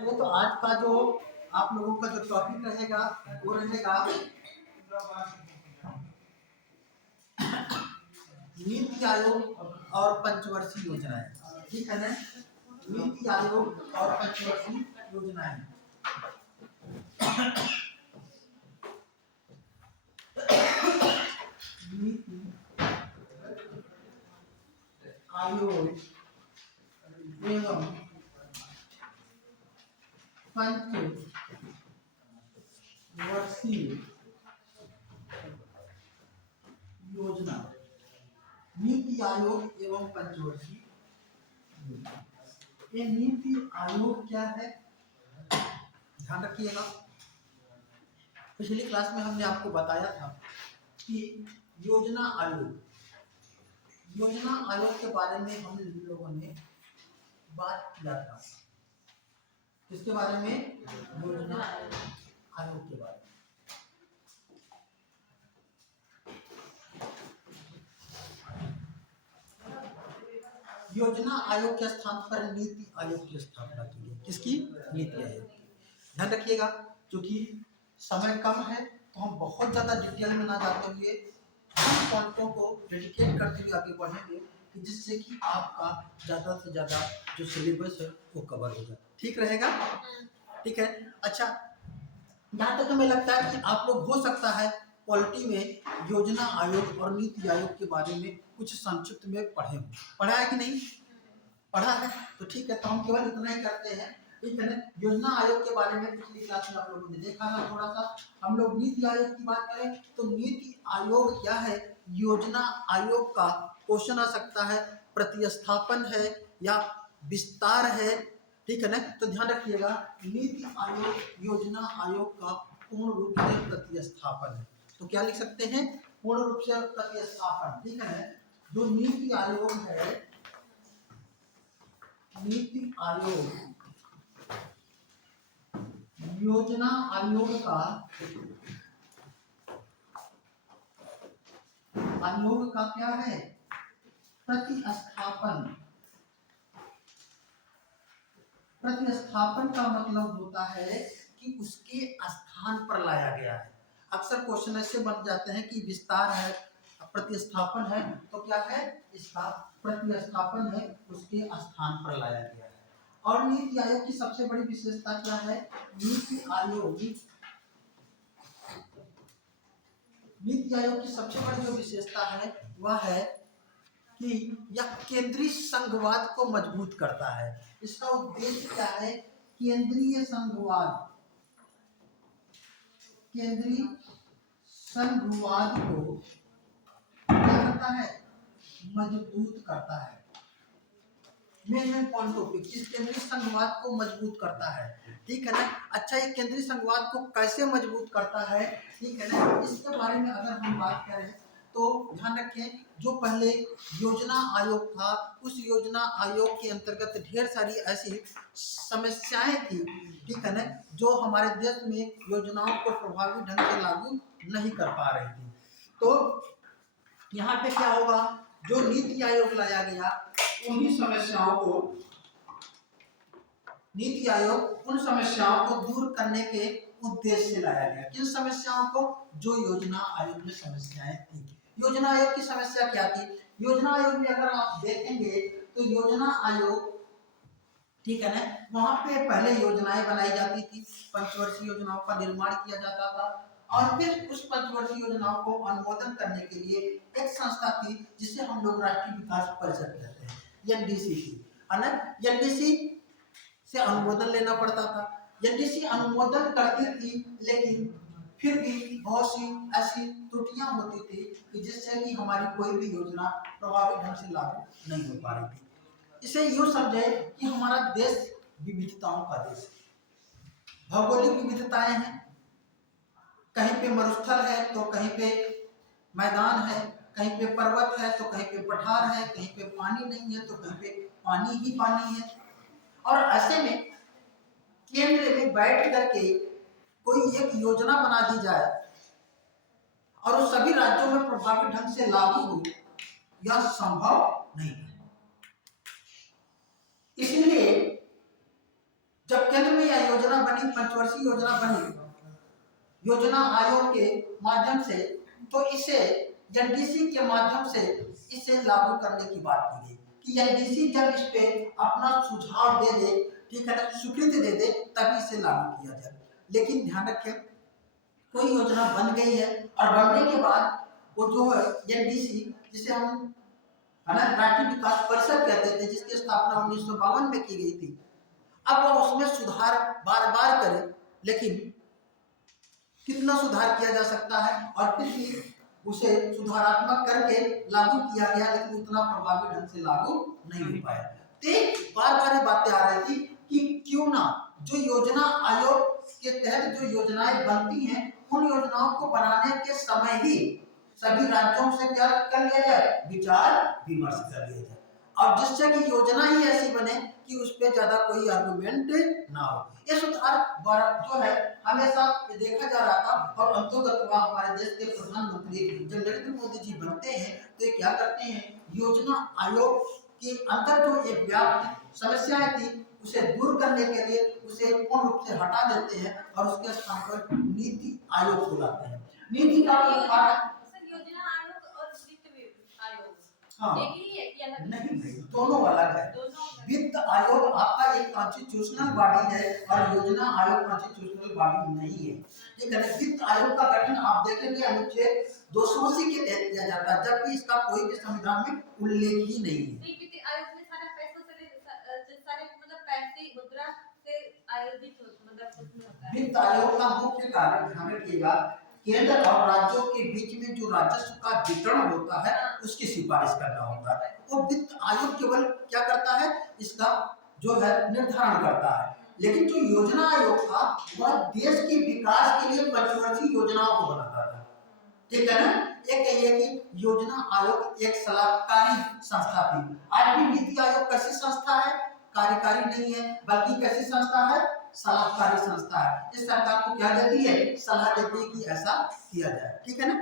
चलिए, तो आज का जो आप लोगों का जो टॉपिक रहेगा वो रहेगा नीति आयोग और पंचवर्षीय योजनाएं। ठीक है ना? नीति आयोग और पंचवर्षीय योजनाएं। नीति आयोग एवं पंचवर्षीय योजना। नीति आयोग एवं पंचवर्षीय योजना। ये नीति आयोग क्या है, ध्यान रखिएगा। पिछली क्लास में हमने आपको बताया था कि योजना आयोग के बारे में हम लोगों ने बात किया था। किसके बारे में? योजना आयोग के बारे में। योजना आयोग के स्थान पर नीति आयोग की स्थापना की गई। किसकी? नीति आयोग की। ध्यान रखिएगा, क्योंकि समय कम है तो हम बहुत ज्यादा डिटेल में ना जाते हुए पॉइंटों को डेडिकेट करते हुए आगे बढ़ेंगे कि जिससे कि आपका ज्यादा से ज्यादा जो सिलेबस है वो कवर हो जाए। ठीक रहेगा? ठीक है। अच्छा, जहाँ तक हमें लगता है कि आप लोग हो सकता है पॉलिटी में योजना आयोग और नीति आयोग के बारे में कुछ संक्षिप्त में पढ़े हो। पढ़ा है कि नहीं? पढ़ा है तो ठीक है, तो हम केवल इतना ही करते हैं। ठीक है ना? योजना आयोग के बारे में पिछली क्लास में आप लोगों ने देखा था थोड़ा सा। हम लोग नीति आयोग की बात करें तो नीति आयोग क्या है? योजना आयोग का क्वेश्चन आ सकता है, प्रतिस्थापन है या विस्तार है। ठीक है ना? तो ध्यान रखिएगा, नीति आयोग योजना आयोग का पूर्ण रूप से प्रतिस्थापन है। तो क्या लिख सकते हैं? पूर्ण रूप से प्रतिस्थापन। ठीक है? जो नीति आयोग है, नीति आयोग योजना आयोग का क्या है? प्रतिस्थापन। प्रतिस्थापन का मतलब होता है कि उसके स्थान पर लाया गया है। अक्सर क्वेश्चन ऐसे बन जाते हैं कि विस्तार है, प्रतिस्थापन है, तो क्या है? इसका प्रतिस्थापन है, उसके स्थान पर लाया गया है। और नीति आयोग की सबसे बड़ी विशेषता क्या है? नीति आयोग की सबसे बड़ी जो विशेषता है वह है कि यह केंद्रीय संघवाद को मजबूत करता है। इसका उद्देश्य क्या है? केंद्रीय संघवाद को क्या करता है? मजबूत करता है। मेन पॉइंट टॉपिक, किस केंद्रीय संघवाद को मजबूत करता है। ठीक है ना? अच्छा, ये केंद्रीय संघवाद को कैसे मजबूत करता है? ठीक है ना? इसके बारे में अगर हम बात करें तो ध्यान रखें, जो पहले योजना आयोग था उस योजना आयोग के अंतर्गत ढेर सारी ऐसी समस्याएं थी। ठीक है ना? जो हमारे देश में योजनाओं को प्रभावी ढंग से लागू नहीं कर पा रही थी। तो यहाँ पे क्या होगा? जो नीति आयोग लाया गया उन्हीं समस्याओं को, नीति आयोग उन समस्याओं को दूर करने के उद्देश्य से लाया गया। किन समस्याओं को? जो योजना आयोग में समस्याएं थी। योजना आयोग की समस्या क्या थी? योजना आयोग में अगर आप देखेंगे तो योजना आयोग, ठीक है ना, वहां पे पहले योजनाएं बनाई जाती थी, पंचवर्षीय योजनाओं का निर्माण किया जाता था और फिर उस पंचवर्षीय योजनाओं को अनुमोदन करने के लिए एक संस्था थी जिसे हम लोग राष्ट्रीय विकास परिषद कहते हैं, एनडीसी थी, है ना? एनडीसी से अनुमोदन लेना पड़ता था। एनडीसी अनुमोदन करती थी, लेकिन फिर भी बहुत सी ऐसी त्रुटियां होती थी कि जिससे कि हमारी कोई भी योजना प्रभावी ढंग से लागू नहीं हो पा रही थी। इसे यूं समझे कि हमारा देश विविधताओं का देश है। भौगोलिक विविधताएं हैं, कहीं पे मरुस्थल है तो कहीं पे मैदान है, कहीं पे पर्वत है तो कहीं पे पठार है, कहीं पे पानी नहीं है तो कहीं पे पानी ही पानी है। और ऐसे में केंद्र में बैठ करके कोई एक योजना बना दी जाए और वो सभी राज्यों में प्रभावी ढंग से लागू हो, यह संभव नहीं है। इसलिए जब केंद्र में यह योजना बनी, पंचवर्षीय योजना बनी योजना आयोग के माध्यम से, तो इसे एनडीसी के माध्यम से इसे लागू करने की बात की गई कि एनडीसी जब इस पे अपना सुझाव दे दे, ठीक है ना, स्वीकृति दे दे, तभी इसे लागू किया जाए। लेकिन ध्यान रखें, कोई योजना बन गई है और बनने के बाद वो जो है एनडीसी, जिसे हम राज्य विकास परिषद कहते थे, जिसकी स्थापना 1952 में की गई थी, अब वो उसमें सुधार बार बार करे, लेकिन कितना सुधार किया जा सकता है, और फिर भी उसे सुधारात्मक करके लागू किया गया, लेकिन उतना प्रभावी ढंग से लागू नहीं हो पाया। तो बार बार ये बातें आ रही थी कि क्यों ना जो योजना आयोग के तहत जो योजनाएं बनती हैं, उन योजनाओं को बनाने के समय ही सभी राज्यों से क्या कर लिया जाए, विचार विमर्श कर लिया जाए, और जिससे कि योजना ही ऐसी बने कि उस पर ज्यादा कोई आर्गुमेंट ना हो। ये सुधार जो है हमेशा देखा जा रहा था, और अंतोगत हमारे देश के प्रधानमंत्री जब नरेंद्र मोदी जी बनते हैं तो ये क्या करते हैं, योजना आयोग के अंदर जो एक व्याप्त समस्याएं थी उसे दूर करने के लिए उसे पूर्ण रूप से हटा देते हैं और उसके स्थान पर नीति आयोग को लाते हैं। नीति का योजना आयोग और वित्त आयोग हाँ एक ही है कि अलग? नहीं भाई, दोनों अलग है। वित्त आयोग आपका एक कॉन्स्टिट्यूशनल बॉडी है और योजना आयोग कॉन्स्टिट्यूशनल बॉडी नहीं है। ठीक है, वित्त आयोग का गठन आप देखेंगे अनुच्छेद 280 के तहत किया जाता है, जबकि इसका कोई भी संविधान में उल्लेख ही नहीं है। वित्त आयोग में सारा पैसा सारे मतलब पैसे मुद्रा से आयोजित मतलब उसमें होता है। वित्त आयोग का मुख्य कार्य ध्यान रखिएगा, केंद्र और राज्यों के बीच में जो राजस्व का वितरण होता है उसकी सिफारिश करना होता है। वो वित्त आयोग केवल क्या करता है, इसका जो है निर्धारण करता है, लेकिन जो योजना आयोग था वह देश के विकास के लिए पंचवर्षीय योजनाओं को बनाता था। ठीक है ना, एक कहिए कि योजना आयोग एक सलाहकारी संस्था थी। आज भी नीति आयोग कैसी संस्था है, कार्यकारी नहीं है, बल्कि कैसी संस्था है, सलाहकारी संस्था है। इस सरकार को क्या देती है, सलाह देती है कि ऐसा किया जाए। ठीक है ना,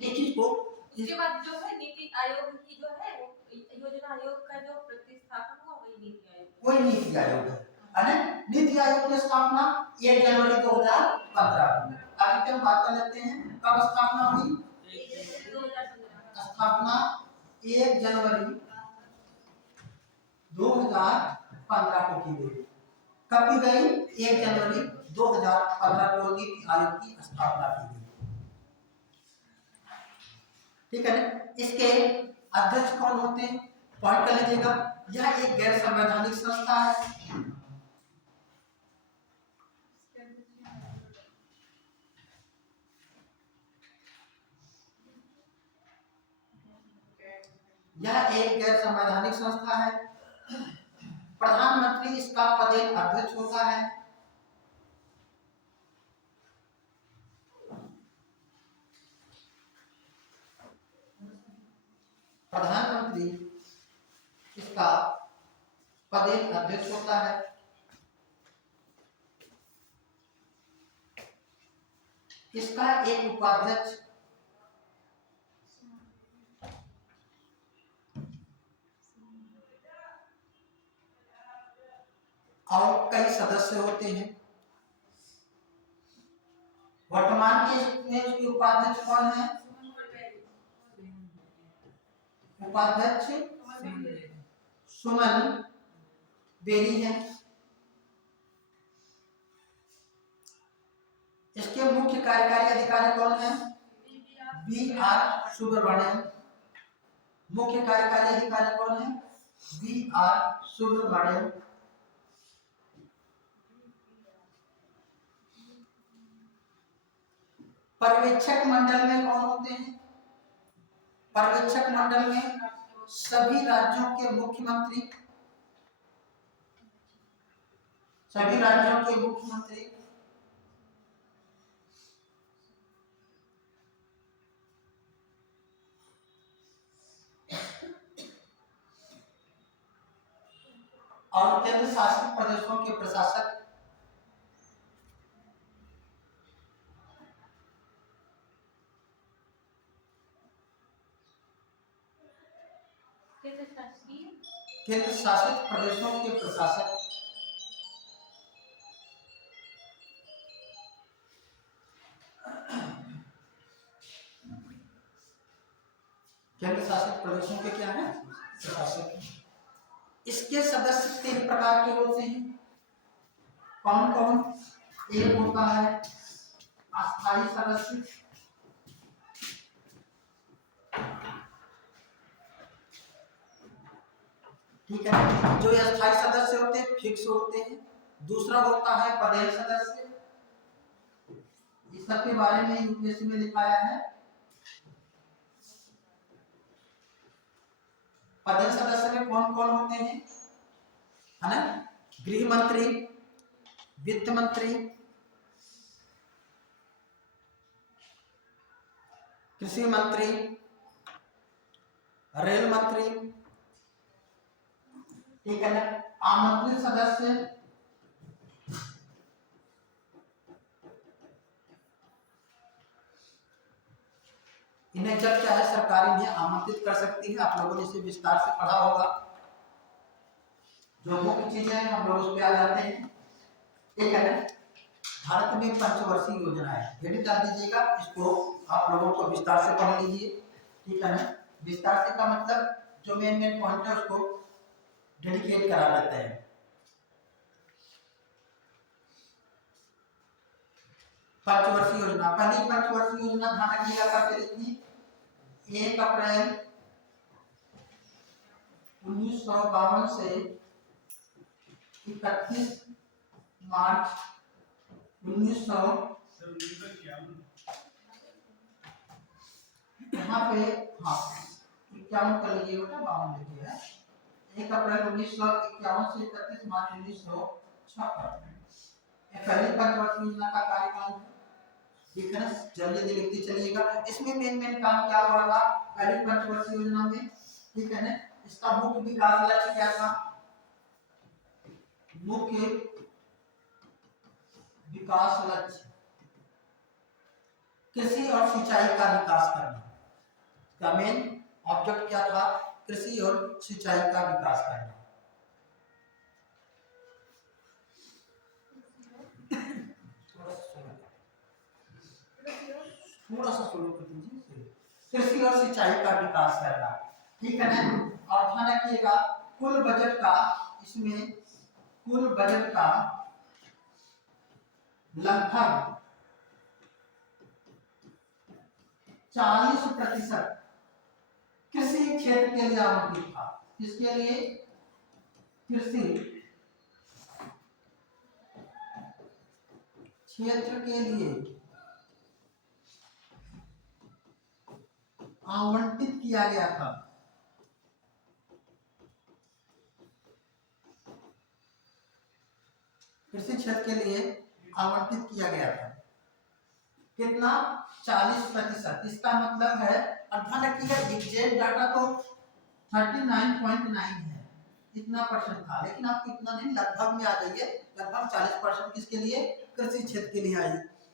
एक चीज को इसके बाद जो है नीति आयोग की जो है योजना आयोग का जो प्रतिस्थापन हुआ वही नीति आयोग है। नीति आयोग की स्थापना 1 जनवरी 2015 को। आगे हम बात कर लेते हैं कब स्थापना हुई। 2015 स्थापना 1 जनवरी 2015 को की गई। कब की गई, 1 जनवरी 2015 को नीति आयोग की स्थापना की गई। ठीक है ना, इसके अध्यक्ष कौन होते हैं, पॉइंट कर लीजिएगा। यह एक गैर संवैधानिक संस्था है। यह एक गैर संवैधानिक संस्था है। प्रधानमंत्री इसका पदेन अध्यक्ष होता है। प्रधानमंत्री इसका पदेन अध्यक्ष होता है। इसका एक उपाध्यक्ष और कई सदस्य होते हैं। वर्तमान के इसके उपाध्यक्ष कौन है, उपाध्यक्ष सुमन बेरी है। इसके मुख्य कार्यकारी अधिकारी कौन है, BR सुब्रमण्यम। मुख्य कार्यकारी अधिकारी कौन है, BR सुब्रमण्यम। पर्यवेक्षक मंडल में कौन होते हैं, पर्यवेक्षक मंडल में सभी राज्यों के मुख्यमंत्री, सभी राज्यों के मुख्यमंत्री, और केंद्र शासित प्रदेशों के प्रशासक। केंद्र शासित प्रदेशों के प्रशासक केंद्र शासित प्रदेशों के क्या है प्रशासक। इसके सदस्य 3 प्रकार के होते हैं। कौन कौन? एक होता है अस्थायी सदस्य, ठीक है, जो अस्थायी सदस्य होते हैं फिक्स होते हैं। दूसरा होता है पदेय सदस्य, इस सब के बारे में यूपीएससी में लिखाया है। पदेय सदस्य में कौन कौन होते हैं, है ना? गृह मंत्री, वित्त मंत्री, कृषि मंत्री, रेल मंत्री, ठीक है ना? आमंत्रित सदस्य, इन्हें जब चाहे सरकार इन्हें आमंत्रित कर सकती है। आप लोगों ने इसे विस्तार से पढ़ा होगा। जो मुख्य चीजें हैं हम लोग उस पे आ जाते हैं, ठीक है ना? भारत में पंचवर्षीय योजना है, हेडिंग डाल दीजिएगा, इसको आप लोगों को विस्तार से पढ़ लीजिए, ठीक है ना? विस्तार से का मतलब जो मेन पॉइंट है उसको डेडिकेट करा देते हैं। पंचवर्षीय योजना, पहली पंचवर्षीय योजना ध्यान रखिएगा कब चली थी? 1 अप्रैल 1952 से 31 मार्च 1900 यहाँ पे, हाँ 51 कर लीजिए बेटा, 52 लिखिए है। 1 अप्रैल 1951 से 31 मार्च 1956 पहले पंचवर्षीय योजना का कार्यकाल है, ठीक है ना? जल्दी जल्दी लिखते चलिएगा। इसमें मेन काम क्या हो रहा था पहली पंचवर्षीय योजना में, ठीक है ना? इसका मुख्य विकास लक्ष्य क्या था? मुख्य विकास लक्ष्य कृषि और सिंचाई का विकास करना। इसका मेन ऑब्जेक्ट क्या था? कृषि और सिंचाई का विकास करना। थोड़ा सा स्लो कर दीजिए। कृषि और सिंचाई का विकास करना, ठीक है ना? और ध्यान रखिएगा कुल बजट का, इसमें कुल बजट का लगभग 40% कृषि क्षेत्र के लिए आवंटित था। किसके लिए? कृषि क्षेत्र के लिए आवंटित किया गया था। कृषि क्षेत्र के लिए आवंटित किया गया था। कितना? 40%। इसका मतलब है, ध्यान रखिएगा एग्जैक्ट डाटा तो 39.9 है, इतना परसेंट था, लेकिन आप इतना नहीं, लगभग में आ जाइए। लगभग 40% किसके लिए? कृषि क्षेत्र के लिए आई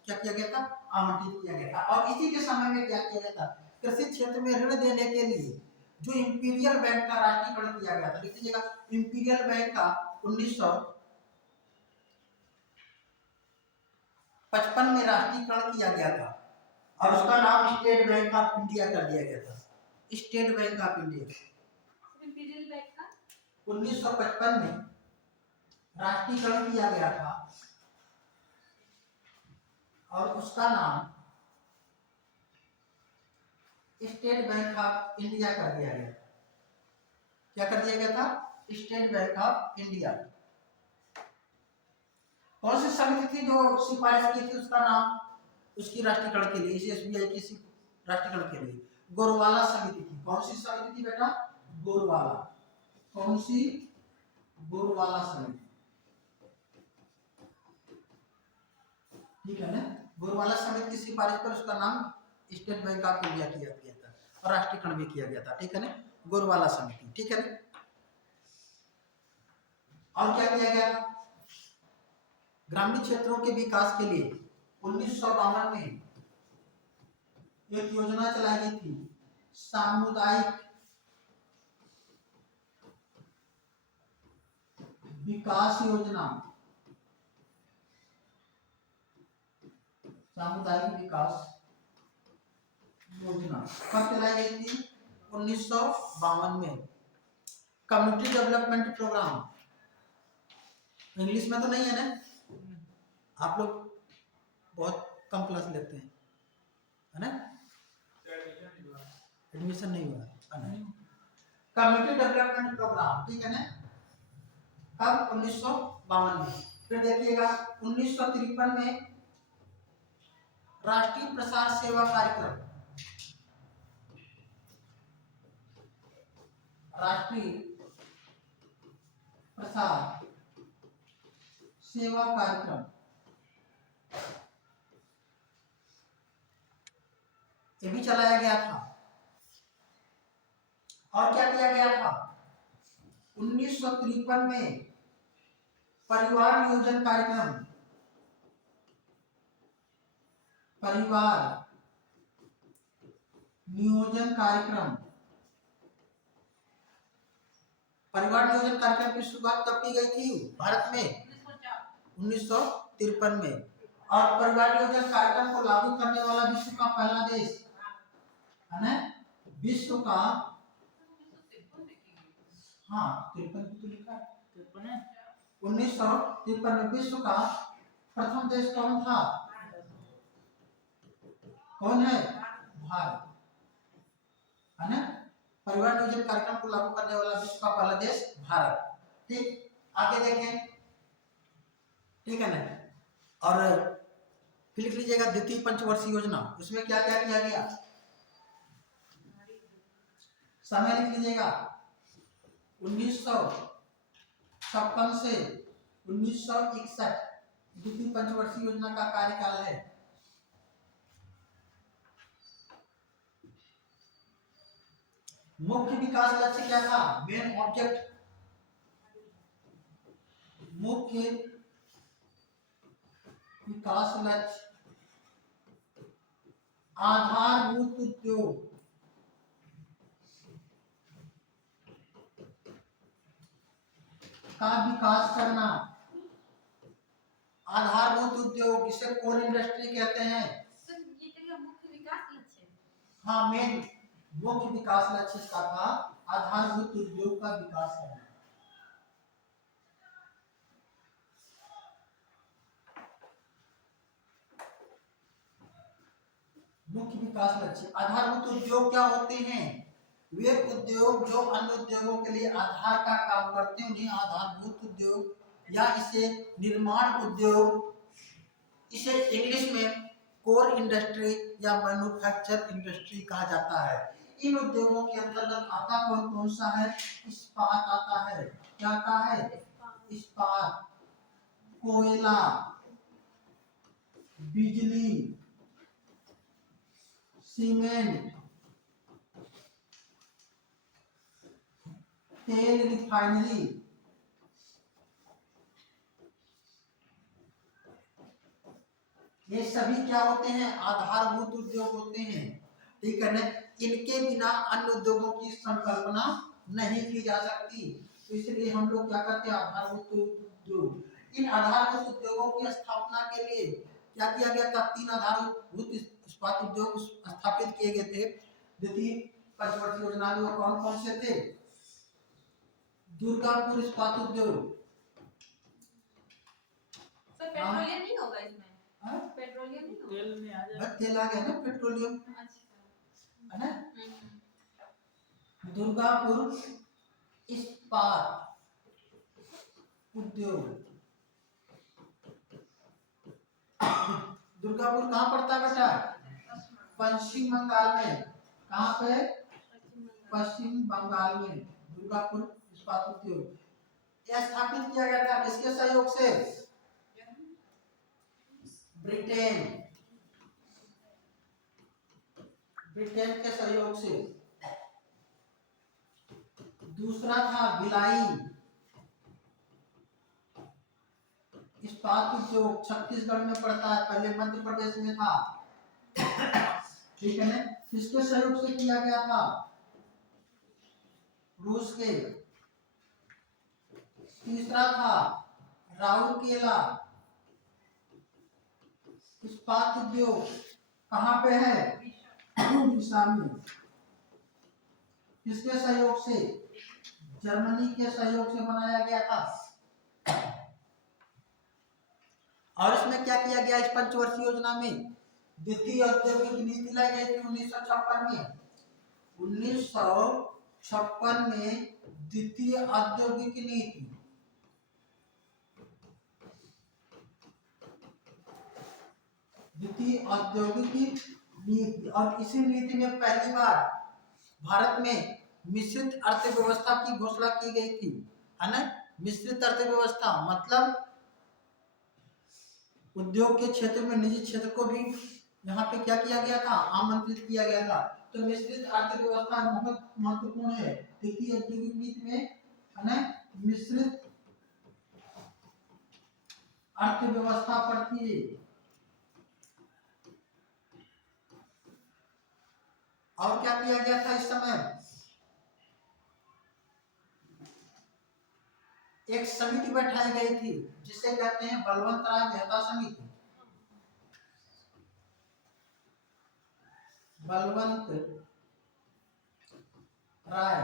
क्या किया गया था? आवंटित किया गया था। और इसी के समय में क्या किया गया था? कृषि क्षेत्र में ऋण देने के लिए जो इंपीरियल बैंक का राष्ट्रीयकरण किया गया था, लिख लीजिएगा इंपीरियल बैंक का 1955 में राष्ट्रीयकरण किया गया था और उसका नाम स्टेट बैंक ऑफ इंडिया कर दिया गया था। State bank of India imperial bank का 1955 में राष्ट्रीयकरण किया गया था और उसका नाम स्टेट बैंक ऑफ इंडिया कर दिया गया था। क्या कर दिया गया था? State bank of India. कौन सी समिति थी जो सिफारिश की थी उसका नाम, उसकी राष्ट्रीयकरण के लिए, एसबीआई की राष्ट्रीयकरण के लिए? गोरवाला समिति थी। कौन सी समिति थी बेटा? गोरवाला। कौन सी? गोरवाला समिति, ठीक है ना? गोरवाला समिति की सिफारिश पर उसका नाम स्टेट बैंक ऑफ इंडिया किया गया था और राष्ट्रीयकरण भी किया गया था, ठीक है ना? गोरवाला समिति, ठीक है ना? और क्या किया गया था? ग्रामीण क्षेत्रों के विकास के लिए 1952 में एक योजना चलाई गई थी, सामुदायिक विकास योजना। सामुदायिक विकास योजना कब चलाई गई थी? 1952 में। कम्युनिटी डेवलपमेंट प्रोग्राम, इंग्लिश में तो नहीं है ना, आप लोग बहुत कम क्लास लेते हैं, है ना? एडमिशन नहीं हुआ है। कम्युनिटी डेवलपमेंट प्रोग्राम, ठीक है ना? कब? 1952 में। फिर देखिएगा 1953 में राष्ट्रीय प्रसार सेवा कार्यक्रम, राष्ट्रीय प्रसार सेवा कार्यक्रम, ये भी चलाया गया था। और क्या किया गया था? 1953 में परिवार नियोजन कार्यक्रम, परिवार नियोजन कार्यक्रम, परिवार नियोजन कार्यक्रम की शुरुआत कब की गई थी भारत में? 1953 में। और परिवार नियोजन कार्यक्रम को लागू करने वाला विश्व का पहला देश है ना? विश्व का, हाँ 53 तो लिखा है, 1953 में विश्व का प्रथम देश कौन था? कौन है? भारत, है ना? परिवार नियोजन कार्यक्रम को लागू करने वाला विश्व का पहला देश भारत। ठीक, आगे देखें, ठीक है ना? और फिर लिख लीजिएगा द्वितीय पंचवर्षीय योजना, उसमें क्या क्या किया गया? समय लिख लीजिएगा 1956 से 1961 द्वितीय पंचवर्षीय योजना का कार्यकाल है। मुख्य विकास लक्ष्य क्या था? मेन ऑब्जेक्ट, मुख्य विकास लक्ष्य आधारभूत उद्योग, का विकास करना। आधारभूत उद्योग, इसे कोर इंडस्ट्री कहते हैं। सर ये तो मुख्य विकास लक्ष्य है। हाँ, मेन मुख्य विकास लक्ष्य इसका था आधारभूत उद्योग का विकास करना। मुख्य विकास लक्ष्य। आधारभूत उद्योग क्या होते हैं? वे उद्योग जो अन्य उद्योगों के लिए आधार का काम करते हैं उन्हें आधारभूत उद्योग या इसे निर्माण उद्योग, इसे इंग्लिश में कोर इंडस्ट्री या मैन्युफैक्चर इंडस्ट्री कहा जाता है। इन उद्योगों के अंतर्गत आता कौन कौन सा है? इस्पात आता है। क्या आता है? इस्पात, कोयला, बिजली, सीमेंट, तेल रिफाइनरी, ये सभी क्या होते हैं? आधारभूत उद्योग होते हैं। ठीक है ना? इनके बिना अन्य उद्योगों की संकल्पना नहीं की जा सकती, तो इसलिए हम लोग क्या करते हैं? आधारभूत उद्योग। इन आधारभूत उद्योगों की स्थापना के लिए क्या किया गया था? 3 आधारभूत इस्पात उद्योग स्थापित किए गए थे द्वितीय पंचवर्षीय योजना में। वो कौन कौन से थे? दुर्गापुर इस्पात उद्योग। सर पेट्रोलियम नहीं होगा इसमें? पेट्रोलियम नहीं होगा? तेल में आ जाएगा, तेल आ गया ना, पेट्रोलियम, अच्छा, है ना? दुर्गापुर इस्पात उद्योग। दुर्गापुर कहाँ पड़ता है बेटा? पश्चिम बंगाल में। कहाँ पे? पश्चिम बंगाल में दुर्गापुर इस्पात उद्योग। यह स्थापित किया गया था किसके सहयोग से? ब्रिटेन, ब्रिटेन के सहयोग से। दूसरा था भिलाई इस्पात उद्योग, छत्तीसगढ़ में पड़ता है, पहले मध्य प्रदेश में था। ठीक है ना? किसके सहयोग से किया गया था? रूस के। तीसरा था राउरकेला इस्पात उद्योग, कहाँ पे है? उड़ीसा में। किसके सहयोग से? जर्मनी के सहयोग से बनाया गया था। और इसमें क्या किया गया? इस पंचवर्षीय योजना में द्वितीय औद्योगिक नीति लाई गई थी 1956 में। 1956 में द्वितीय औद्योगिक नीति, द्वितीय औद्योगिक नीति, और इसी नीति में पहली बार भारत में मिश्रित अर्थव्यवस्था की घोषणा की गई थी, है ना। मिश्रित अर्थव्यवस्था मतलब उद्योग के क्षेत्र में निजी क्षेत्र को भी यहाँ पे क्या किया गया था? आमंत्रित किया गया था। तो मिश्रित अर्थव्यवस्था बहुत महत्वपूर्ण है द्वितीय औद्योगिक नीति में, है ना। मिश्रित अर्थव्यवस्था पड़ती है। और क्या किया गया था इस समय? एक समिति बैठाई गई थी जिसे कहते हैं बलवंत राय मेहता समिति। बलवंत राय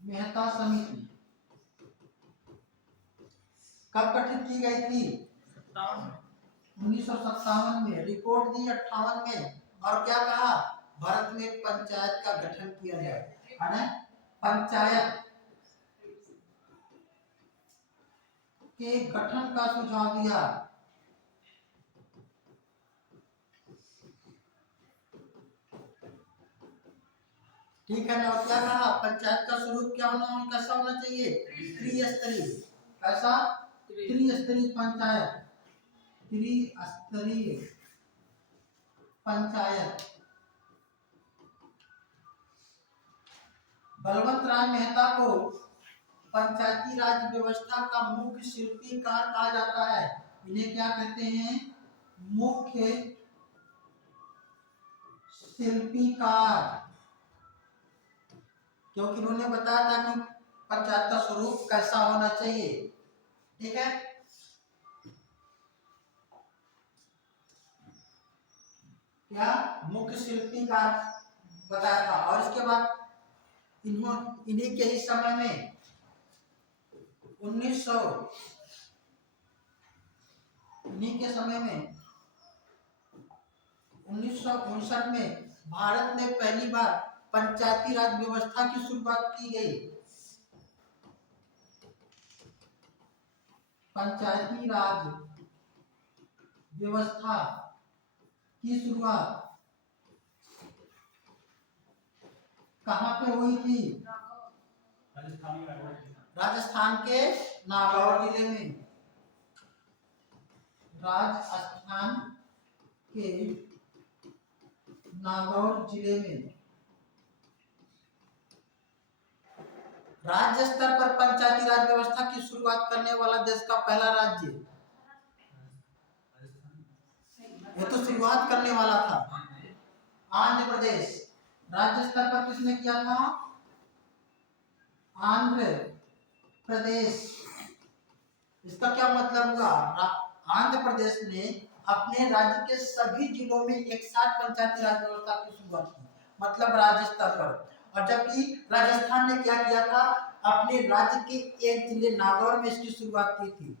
मेहता समिति कब गठित की गई थी? 1957 में। रिपोर्ट दी 58 में। और क्या कहा? भारत में एक पंचायत का गठन किया जाए, है ना। पंचायत के गठन का सुझाव दिया। ठीक है ना। और क्या कहा? पंचायत का स्वरूप क्या होना, कैसा होना चाहिए? त्रिस्तरीय। कैसा? त्रिस्तरीय पंचायत, त्रिस्तरीय पंचायत। बलवंत राय मेहता को पंचायती राज व्यवस्था का मुख्य शिल्पीकार कहा जाता है। इन्हें क्या कहते हैं? मुख्य शिल्पीकार। क्योंकि उन्होंने बताया था कि पंचायत का स्वरूप कैसा होना चाहिए। ठीक है। क्या? मुख्य शिल्पीकार बताया था। और इसके बाद इन्हीं के ही समय में 1959 में भारत में पहली बार पंचायती राज व्यवस्था की शुरुआत की गई। पंचायती राज व्यवस्था की शुरुआत कहाँ पे हुई थी? राजस्थान के नागौर जिले में। राजस्थान के नागौर जिले में। राज्य स्तर पर पंचायती राज व्यवस्था की शुरुआत करने वाला देश का पहला राज्य, ये तो शुरुआत करने वाला था, आंध्र प्रदेश। राज्य स्तर पर किसने किया था? आंध्र प्रदेश। इसका क्या मतलब हुआ? आंध्र प्रदेश ने अपने राज्य के सभी जिलों में एक साथ पंचायती राज व्यवस्था की शुरुआत की, मतलब राज्य स्तर पर। और जबकि राजस्थान ने क्या किया था? अपने राज्य के एक जिले नागौर में इसकी शुरुआत की थी।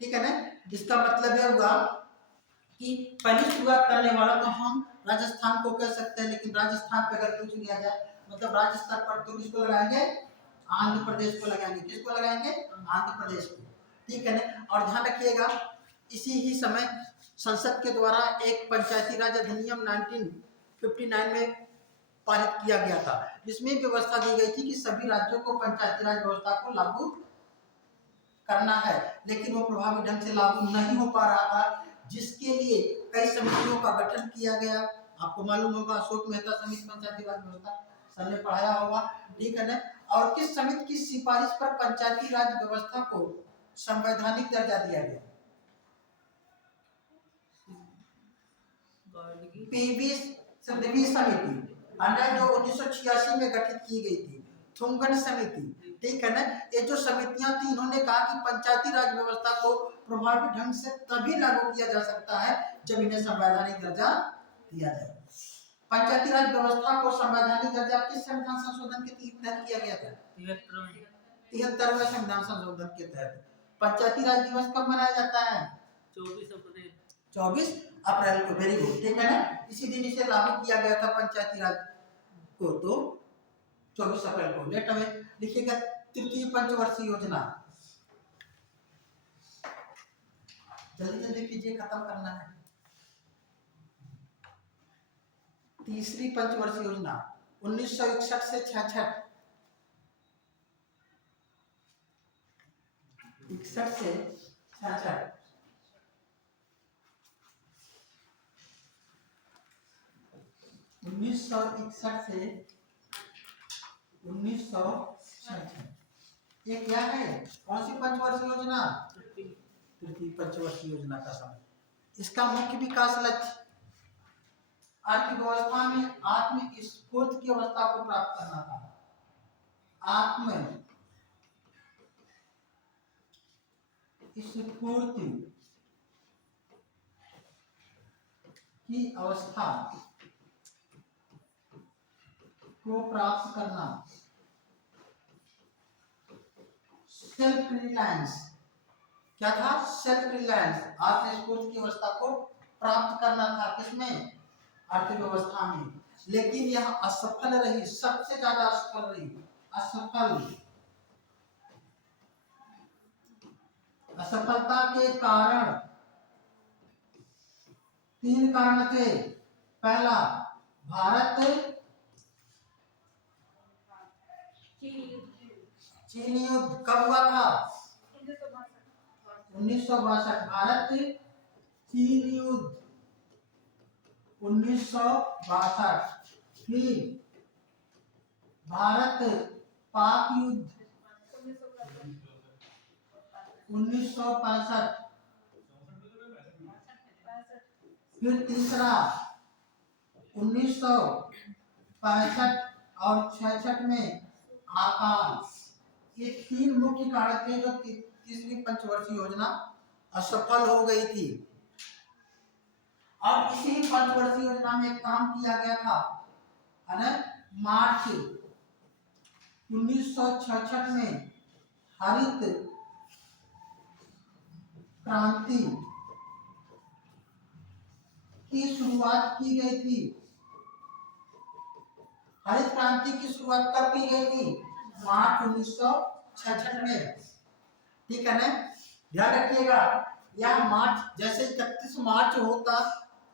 ठीक है ना। इसका मतलब यह हुआ कि पहली शुरुआत करने वाला तो हम राजस्थान को कह सकते हैं, लेकिन राजस्थान पे अगर पूछ लिया जाए मतलब राज्य स्तर पर तो किसको लगाएंगे? आंध्र प्रदेश को लगाएंगे। किसको लगाएंगे? आंध्र प्रदेश को। ठीक है ना। और ध्यान रखिएगा इसी ही समय संसद के द्वारा एक पंचायती राज अधिनियम 1959 में पारित किया गया था, जिसमें व्यवस्था दी गई थी कि सभी राज्यों को पंचायती राज व्यवस्था को लागू करना है, लेकिन वो प्रभावी ढंग से लागू नहीं हो पा रहा था, जिसके लिए कई समितियों का गठन किया गया। आपको मालूम होगा अशोक मेहता समिति पंचायती राज व्यवस्था, सबने पढ़ाया होगा। ठीक है ना। और किस समिति की सिफारिश पर पंचायती राज व्यवस्था को संवैधानिक दर्जा दिया गया? पीवी संधवी समिति, जो 1986 में गठित की गई थी, थुंगन समिति। ठीक है ना। ये जो समितियां थी, इन्होंने कहा कि पंचायती राज व्यवस्था को प्रभावी ढंग से तभी लागू किया जा सकता है जब इन्हें संवैधानिक दर्जा दिया जाए। पंचायती राज व्यवस्था को संवैधानिक दर्जा किस संविधान संशोधन के तहत किया गया था? 73वें संविधान संशोधन के तहत। पंचायती राज दिवस कब मनाया जाता है? 24 अप्रैल को। वेरी गुड, ठीक है ना। इसी दिन इसे लागू किया गया था पंचायती राज को, तो 24 अप्रैल को। लेट अवे लिखिएगा तृतीय पंचवर्षीय योजना। जल्दी जल्दी कीजिए, खत्म करना है। तीसरी पंचवर्षीय योजना 1961 से 66, 61 से 66, 1961 से 1966। ये क्या है? कौन सी पंचवर्षीय योजना? तृतीय पंचवर्षीय योजना का समय। इसका मुख्य विकास लक्ष्य अर्थव्यवस्था में आत्मस्फूर्ति की अवस्था को प्राप्त करना था। आत्मस्फूर्ति की अवस्था को प्राप्त करना, सेल्फ रिलायंस। क्या था? सेल्फ रिलायंस, आत्मस्फूर्ति की अवस्था को प्राप्त करना था। किसमें? अर्थव्यवस्था में। लेकिन यह असफल रही, सबसे ज्यादा असफल रही। असफलता के कारण 3 कारण थे। पहला, भारत चीन युद्ध कब हुआ था? 1962। भारत चीन युद्ध 1962। फिर भारत पाक युद्ध 1965। फिर तीसरा 1965 और 66 में आकाल। ये 3 मुख्य कारण थे जो तीसरी पंचवर्षीय योजना असफल हो गई थी। और इसी पंचवर्षीय योजना में एक काम किया गया था, है ना? मार्च 1966 में हरित क्रांति की शुरुआत की गई थी। हरित क्रांति की शुरुआत कब की गई थी? मार्च 1966 में, ठीक है ना। ध्यान रखिएगा, यह मार्च, जैसे 31 मार्च होता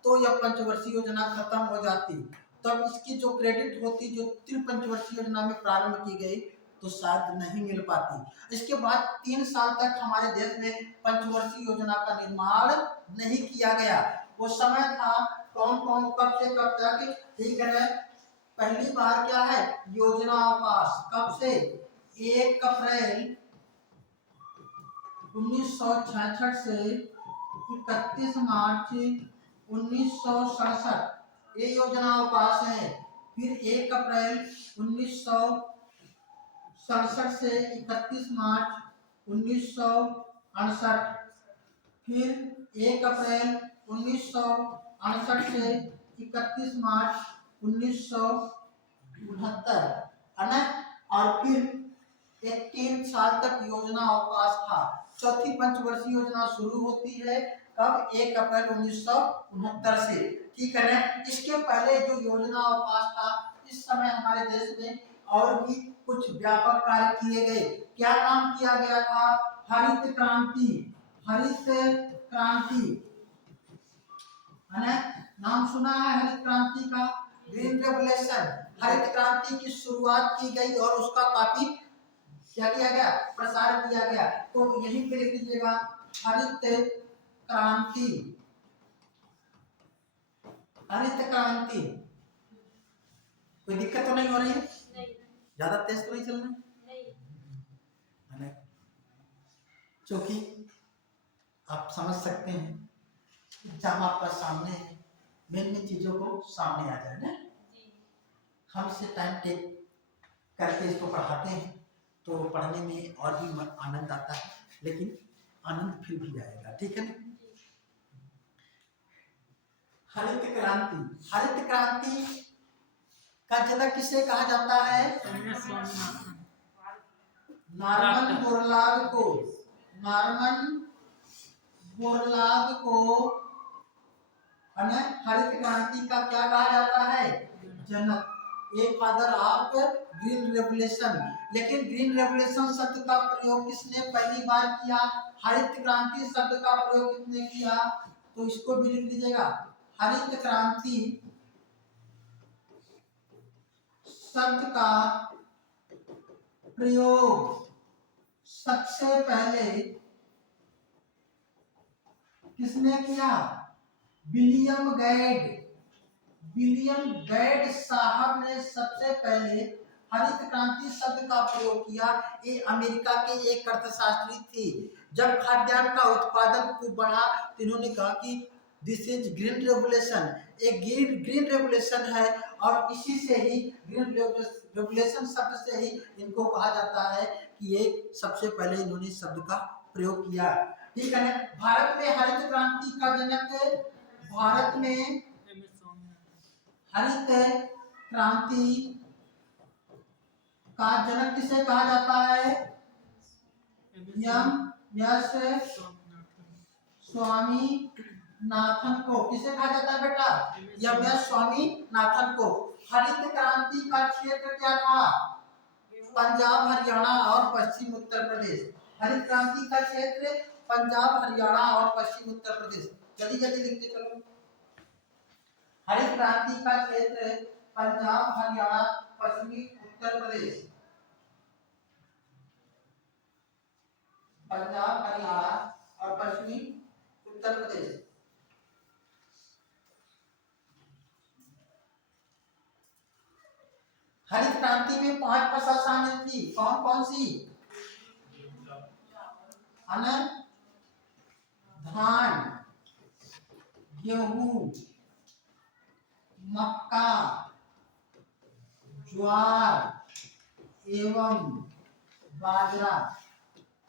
तो यह पंचवर्षीय योजना खत्म हो जाती, तब इसकी जो क्रेडिट होती जो त्रिपंचवर्षीय योजना में प्रारंभ की गई तो शायद नहीं मिल पाती। इसके बाद 3 साल तक हमारे देश में पंचवर्षीय योजना का निर्माण नहीं किया गया। वो समय था कौन कौन कब से कब तक, ठीक है। पहली बार क्या है? योजना अवकाश। कब से? 1 अप्रैल 1966 से 31 मार्च 1967 ये योजना अवकाश है। फिर 1 अप्रैल 1967 से 31 मार्च 1968। फिर 1 अप्रैल 1968 से 31 मार्च 1969, है ना। और फिर 3 साल तक योजना अवकाश था। चौथी पंचवर्षीय योजना शुरू होती है कब? 1 अप्रैल 1969 से, ठीक है ना। इसके पहले जो योजना अवकाश था, इस समय हमारे देश में और भी कुछ व्यापक कार्य किए गए। क्या काम किया गया था? हरित क्रांति, है ना। नाम सुना है हरित क्रांति का? Green revolution. हरित क्रांति की शुरुआत की गई और उसका काफी क्या किया गया? प्रसार किया गया। तो यही पे लिख लीजिएगा हरित क्रांति। कोई दिक्कत तो नहीं हो रही है? नहीं। ज्यादा तेज तो नहीं चल रहा है? क्योंकि आप समझ सकते हैं एग्जाम आपका सामने है, मेन चीजों को सामने आ जाए ना। हम इसे टाइम टेक करके इसको पढ़ाते हैं तो पढ़ने में और भी आनंद आता है, लेकिन आनंद फिर भी आएगा, ठीक है ना। हरित क्रांति। हरित क्रांति का जनक किसे कहा जाता है? नॉर्मन बोरलॉग को। नॉर्मन बोरलॉग को हरित क्रांति का क्या कहा जाता है? जनक, a father of green revolution. लेकिन ग्रीन रेवोल्यूशन शब्द का प्रयोग किसने पहली बार किया? हरित क्रांति शब्द का प्रयोग किसने किया? तो इसको भी लिख लीजिएगा। हरित क्रांति शब्द का प्रयोग सबसे पहले किसने किया? विलियम गैड। विलियम गैड साहब ने सबसे पहले हरित क्रांति शब्द का प्रयोग किया। ये अमेरिका के एक अर्थशास्त्री थे। जब खाद्यान्न का उत्पादन खूब बढ़ा तो इन्होंने कहा कि दिस इज ग्रीन रेवोल्यूशन, एक ग्रीन रेवोल्यूशन है। और इसी से ही ग्रीन रेवोल्यूशन शब्द से ही इनको कहा जाता है कि ये सबसे पहले इन्होंने शब्द का प्रयोग किया। ठीक है ना? भारत में हरित क्रांति का जनक, भारत में हरित क्रांति का जनक किसे कहा जाता है? एम एस स्वामीनाथन को। किसे कहा जाता है बेटा? एम एस स्वामीनाथन को। हरित क्रांति का क्षेत्र क्या था? पंजाब, हरियाणा और पश्चिम उत्तर प्रदेश। हरित क्रांति का क्षेत्र पंजाब, हरियाणा और पश्चिम उत्तर प्रदेश। जल्दी जल्दी लिखते चलो। हरित क्रांति का क्षेत्र पंजाब, हरियाणा, पश्चिमी उत्तर प्रदेश। पंजाब, हरियाणा और पश्चिमी उत्तर प्रदेश। हरित क्रांति में 5 फसल शामिल थी। कौन कौन सी? धान, गेहूं, मक्का, ज्वार एवं बाजरा।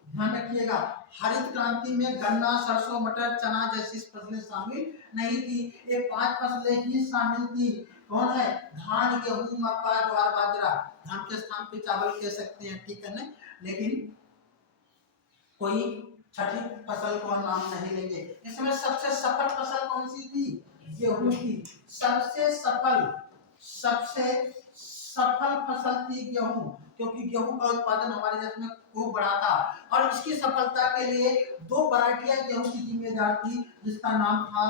ध्यान रखिएगा, हरित क्रांति में गन्ना, सरसों, मटर, चना जैसी फसलें शामिल नहीं थी। ये 5 फसलें ही शामिल थी। कौन है? धान, गेहूं, मक्का, ज्वार, बाजरा। धान के स्थान पे चावल कह सकते हैं, ठीक है ना? लेकिन कोई छठी फसल को नाम नहीं लेंगे। इसमें सबसे सफल फसल कौन सी थी? गेहूं की। सबसे सफल फसल थी गेहूं, क्योंकि गेहूं का उत्पादन हमारे देश में खूब बढ़ा था। और इसकी सफलता के लिए 2 वैरायटियां गेहूं की जिम्मेदार थी, जिसका नाम था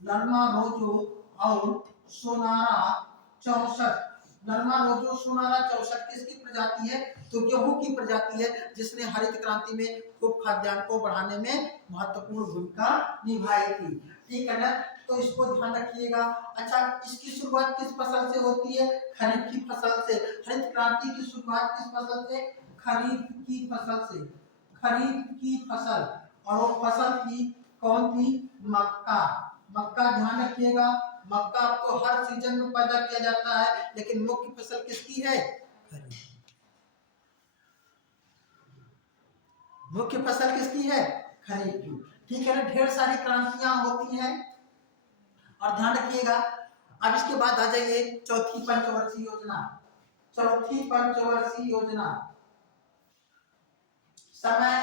लरमा रोजो और सोनारा 64। लरमा रोजो, सोनारा 64 किसकी प्रजाति है? तो गेहूं की प्रजाति है, जिसने हरित क्रांति में खूब खाद्यान्न को बढ़ाने में महत्वपूर्ण भूमिका निभाई थी। ठीक है ना? तो इसको ध्यान रखिएगा। अच्छा, इसकी शुरुआत किस फसल से होती है? खरीफ की फसल से। हरित क्रांति की शुरुआत किस फसल से? खरीफ की फसल से। खरीफ की फसल। और वो फसल थी कौन थी? मक्का। मक्का ध्यान रखिएगा, मक्का आपको हर सीजन में पैदा किया जाता है, लेकिन मुख्य फसल किसकी है? खरीफ। मुख्य फसल किसकी है? खरीफ की। ठीक है ना? ढेर सारी क्रांतियां होती हैं। और ध्यान रखिएगा, अब इसके बाद आ जाइए चौथी पंचवर्षीय योजना। चौथी पंचवर्षीय योजना समय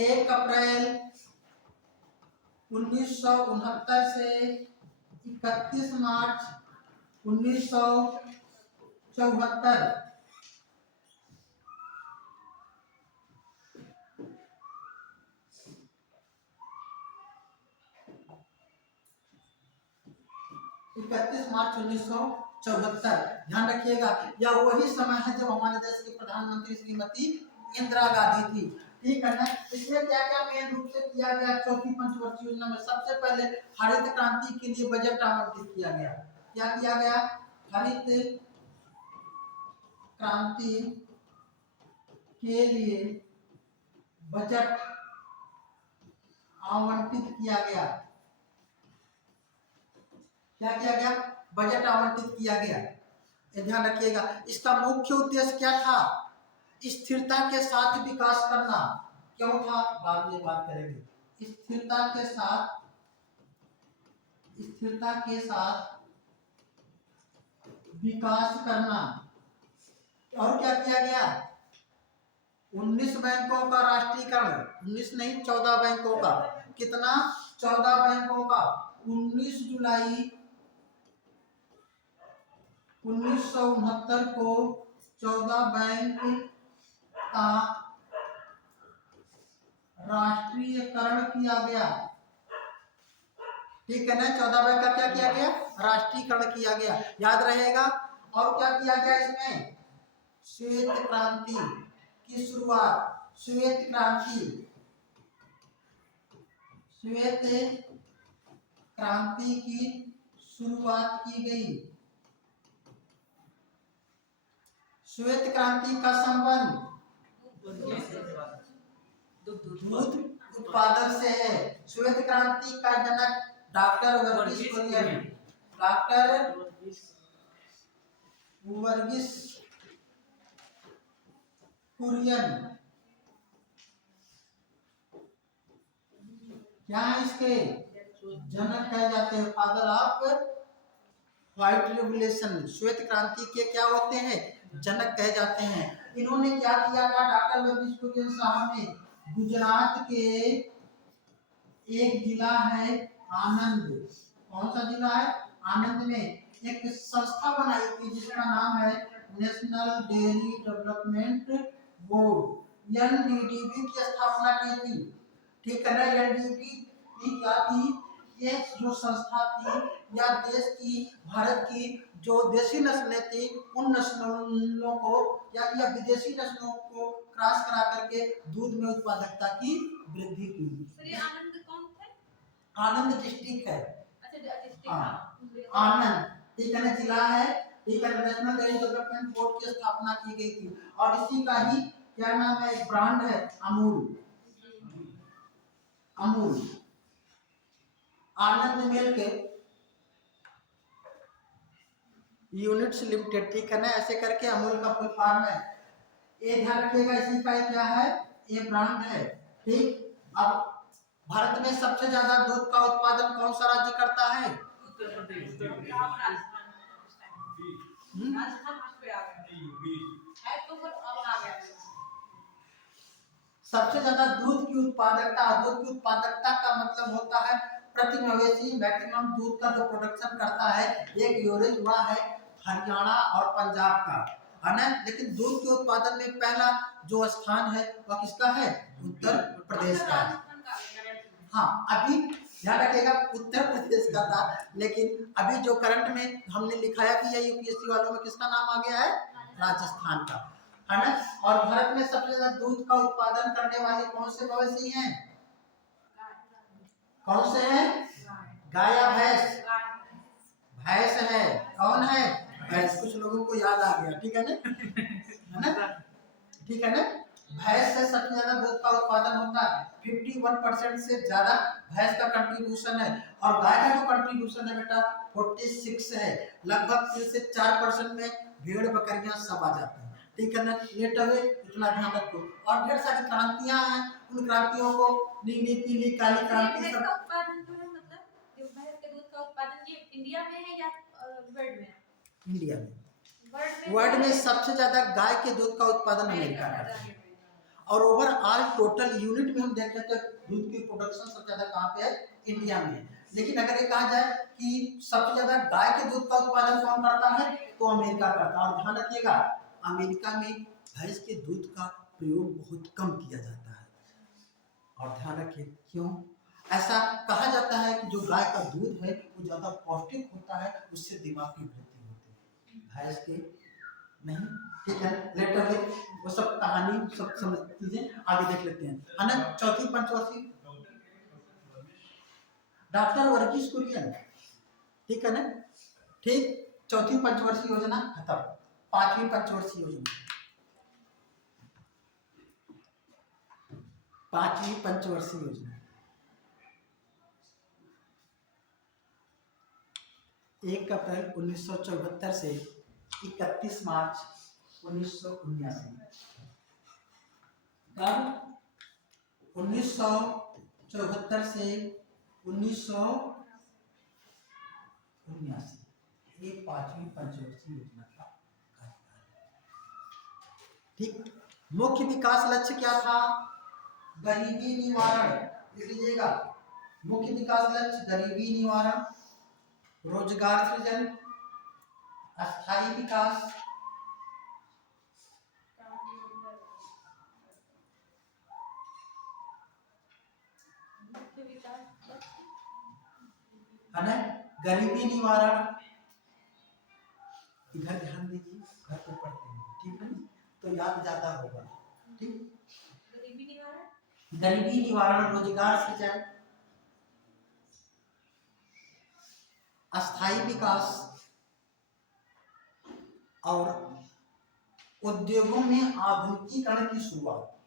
1 अप्रैल 1969 से 31 मार्च 1974। मार्च 1974। ध्यान रखिएगा, यह वही समय है जब हमारे देश की प्रधानमंत्री श्रीमती इंदिरा गांधी थी। ठीक है ना? इसमें क्या क्या मेन रूप से किया गया? चौथी पंचवर्षीय योजना में सबसे पहले हरित क्रांति के लिए बजट आवंटित किया गया। क्या किया गया? हरित क्रांति के लिए बजट आवंटित किया गया। क्या किया गया? बजट आवंटित किया गया। ध्यान रखिएगा, इसका मुख्य उद्देश्य क्या था? स्थिरता के साथ विकास करना। क्यों था? बाद में बात करेंगे। स्थिरता के साथ विकास करना। और क्या किया गया? 19 बैंकों का राष्ट्रीयकरण, 19 नहीं 14 बैंकों का। कितना? 14 बैंकों का। 19 जुलाई 1969 को 14 बैंक का राष्ट्रीयकरण किया गया। ठीक है ना? 14 बैंक का क्या किया गया? राष्ट्रीयकरण किया गया। याद रहेगा। और क्या किया गया इसमें? श्वेत क्रांति की शुरुआत, श्वेत क्रांति की शुरुआत की गई। श्वेत क्रांति का संबंध दूध उत्पादन से है। श्वेत क्रांति का जनक डॉक्टर वर्गीस कुरियन। डॉक्टर वर्गीस कुरियन क्या है? इसके जनक कहे जाते हैं, फादर ऑफ व्हाइट रेवोल्यूशन। श्वेत क्रांति के क्या होते हैं? जनक कहे जाते हैं। इन्होंने क्या किया था? डॉक्टर वर्गीस कुरियन साहब ने गुजरात के एक जिला है आनंद, कौन सा जिला है? आनंद में एक संस्था बनाई थी जिसका नाम है national dairy development board, NDDB की स्थापना की थी। ठीक है ना? एनडीडीबी क्या थी? ये जो संस्था थी या देश की, भारत की जो देसी नस्लें थी उन नस्लों को या विदेशी नस्लों को क्रॉस करा करके दूध में उत्पादकता की वृद्धि की। आनंद कौन थे? आनंद डिस्ट्रिक्ट है। अच्छा, डिस्ट्रिक्ट। हाँ, आनंद। ठीक है ना? जिला है। ठीक है। नेशनल डेयरी डेवलपमेंट बोर्ड की स्थापना की गई थी और इसी का ही क्या नाम है? एक ब्रांड है अमूल। अमूल आनंद मिल्क यूनिट्स लिमिटेड। ठीक है ना? ऐसे करके अमूल का फुल फॉर्म है। ये ध्यान रखिएगा, इसी का क्या है? ये ब्रांड है। ठीक। अब भारत में सबसे ज्यादा दूध का उत्पादन कौन सा राज्य करता है? उत्तर प्रदेश। सबसे ज्यादा दूध की उत्पादकता का मतलब होता है प्रति मवेशी मैक्सिमम दूध का जो प्रोडक्शन करता है। एक एवरेज हुआ है हरियाणा और पंजाब का, है ना? लेकिन दूध के उत्पादन में पहला जो स्थान है वह किसका है? उत्तर प्रदेश का। हाँ, अभी ध्यान रखिएगा उत्तर प्रदेश का था, लेकिन अभी जो करंट में हमने लिखाया कि ये यूपीएससी वालों में किसका नाम आ गया है? राजस्थान का, है ना? और भारत में सबसे ज्यादा दूध का उत्पादन करने वाले कौन से मवेशी हैं? कौन से हैं? गाय या भैंस? भैंस है। कौन है? भैंस। कुछ लोगों को याद आ गया। ठीक है ना? है ना? ठीक है ना? भैंस से सबसे ज्यादा दूध का उत्पादन होता है। 51% से ज्यादा भैंस का कंट्रीब्यूशन है और गाय का जो कंट्रीब्यूशन है बेटा 46 है। लगभग 3 से 4% में भेड़ बकरियां सब आ जाती हैं। ठीक है ना? लेट अवे इतना ध्यान रखो। और ढेर सारी क्रांतियां हैं, उन क्रांतियों को नीली पीली काली क्रांति सब। उत्पादन जो है मतलब जो भैंस के दूध का उत्पादन ये इंडिया में है या वर्ल्ड में? इंडिया में। वर्ल्ड में सबसे ज्यादा गाय के दूध का उत्पादन अमेरिका करता है और ओवरऑल टोटल यूनिट में हम देखें तो दूध की प्रोडक्शन सबसे ज्यादा कहाँ पे है? इंडिया में। लेकिन अगर ये कहा जाए कि सबसे ज्यादा गाय के दूध का उत्पादन कौन करता है तो अमेरिका करता है। और ध्यान रखिएगा अमेरिका में भैंस के दूध का प्रयोग बहुत कम किया जाता है। और ध्यान रखिए क्यों ऐसा कहा जाता है कि जो गाय का दूध है वो ज्यादा पौष्टिक होता है, उससे दिमाग की वृद्धि होती है, भैंस के नहीं। ठीक है, लेटर है वो सब कहानी सब समझ चीजें आगे देख लेते हैं, है ना? चौथी पंचवर्षीय डॉक्टर वर्गीस कुरियन। ठीक है ना? ठीक। चौथी पंचवर्षीय योजना खत्म। पांचवी पंचवर्षीय योजना। पांचवी पंचवर्षीय योजना 1 अप्रैल 1974 से 31 मार्च 1979। कब? 1974 1974 से 1979 ये 5वीं पंचवर्षीय योजना का कार्यकाल। ठीक। मुख्य विकास लक्ष्य क्या था? गरीबी निवारण। लिख लीजिएगा, मुख्य विकास लक्ष्य गरीबी निवारण, रोजगार सृजन, अस्थायी विकास, मुख्य विकास है ना, गरीबी निवारण। इधर ध्यान दीजिए, घर पे पढ़ते हैं, ठीक है, तो याद ज्यादा होगा। ठीक, गरीबी निवारण, गरीबी निवारण, रोजगार सृजन, अस्थायी विकास और उद्योगों में आधुनिकीकरण की शुरुआत।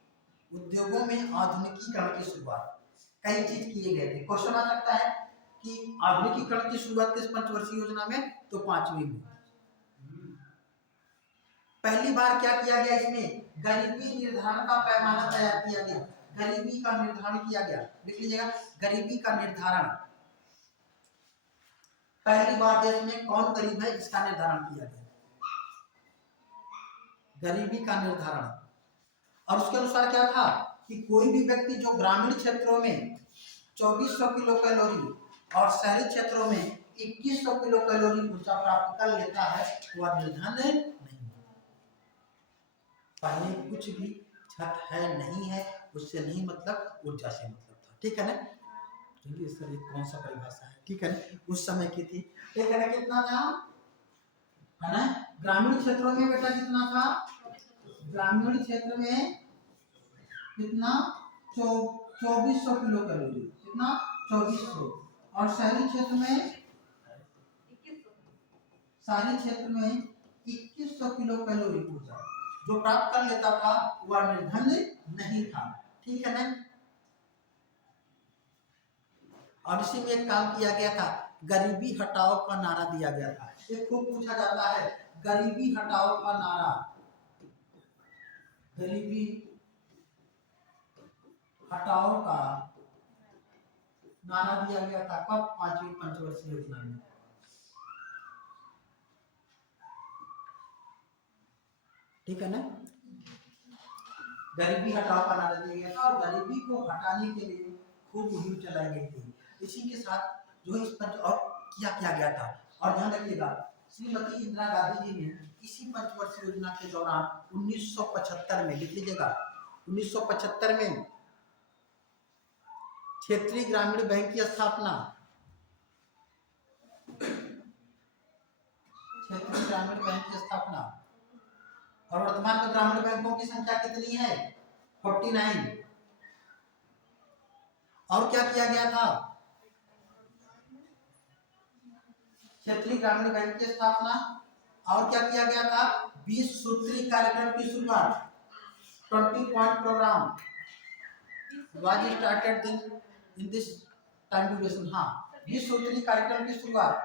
उद्योगों में आधुनिकीकरण की शुरुआत कई चीज किए गए थे। क्वेश्चन आ सकता है कि आधुनिकीकरण की शुरुआत किस पंचवर्षीय योजना में? तो 5वीं में। पहली बार क्या किया गया इसमें? गरीबी निर्धारण का पैमाना तैयार किया गया, गरीबी का निर्धारण किया गया। लिख लीजिएगा, गरीबी का निर्धारण। पहली बार देश में कौन गरीब है इसका निर्धारण किया गया, गरीबी का निर्धारण। और उसके अनुसार क्या था कि कोई भी व्यक्ति जो ग्रामीण क्षेत्रों में 2400 किलो कैलोरी और शहरी क्षेत्रों में 2100 किलो कैलोरी ऊर्जा प्राप्त कर लेता है वह निर्धन नहीं। पहले कुछ भी छत है नहीं है उससे नहीं मतलब, ऊर्जा से मतलब था। ठीक है ना, चलिए सर ये कौन सा परिभाषा है, ठीक है ना, उस समय की थी। ठीक है ना, कितना था, है ना, ग्रामीण क्षेत्रों में बेटा कितना था? ग्रामीण क्षेत्र में कितना? 2400 किलो कैलोरी, कितना? 2400। और शहरी क्षेत्र में, शहरी क्षेत्र में 2100 किलो कैलोरी ऊर्जा जो प्राप्त कर लेता था वह निर्धन नहीं था। ठीक है ना। और इसी में एक काम किया गया था, गरीबी हटाओ का नारा दिया गया था। ये खूब पूछा जाता है, गरीबी हटाओ का नारा, गरीबी हटाओ का नारा दिया गया था कब? 5वीं पंचवर्षीय योजना में। ठीक है ना, गरीबी हटाओ का नारा दिया गया था और गरीबी को हटाने के लिए खूब मुहिम चलाई गई थी। इसी के साथ जो इस पंच और क्या गया था, और ध्यान रखिएगा श्रीमती इंदिरा गांधी जी ने इसी पंचवर्षीय योजना के दौरान 1975 में, लिख लीजिएगा 1975 में क्षेत्रीय ग्रामीण बैंक की स्थापना, क्षेत्रीय ग्रामीण बैंक की स्थापना। और वर्तमान में ग्रामीण बैंकों की संख्या कितनी है? 49। और क्या किया गया था? क्षेत्रीय ग्रामीण बैंक की स्थापना। और क्या किया गया था? 20 सूत्री कार्यक्रम की शुरुआत, 20 point program was started in this time duration. हाँ, 20 सूत्री कार्यक्रम की शुरुआत।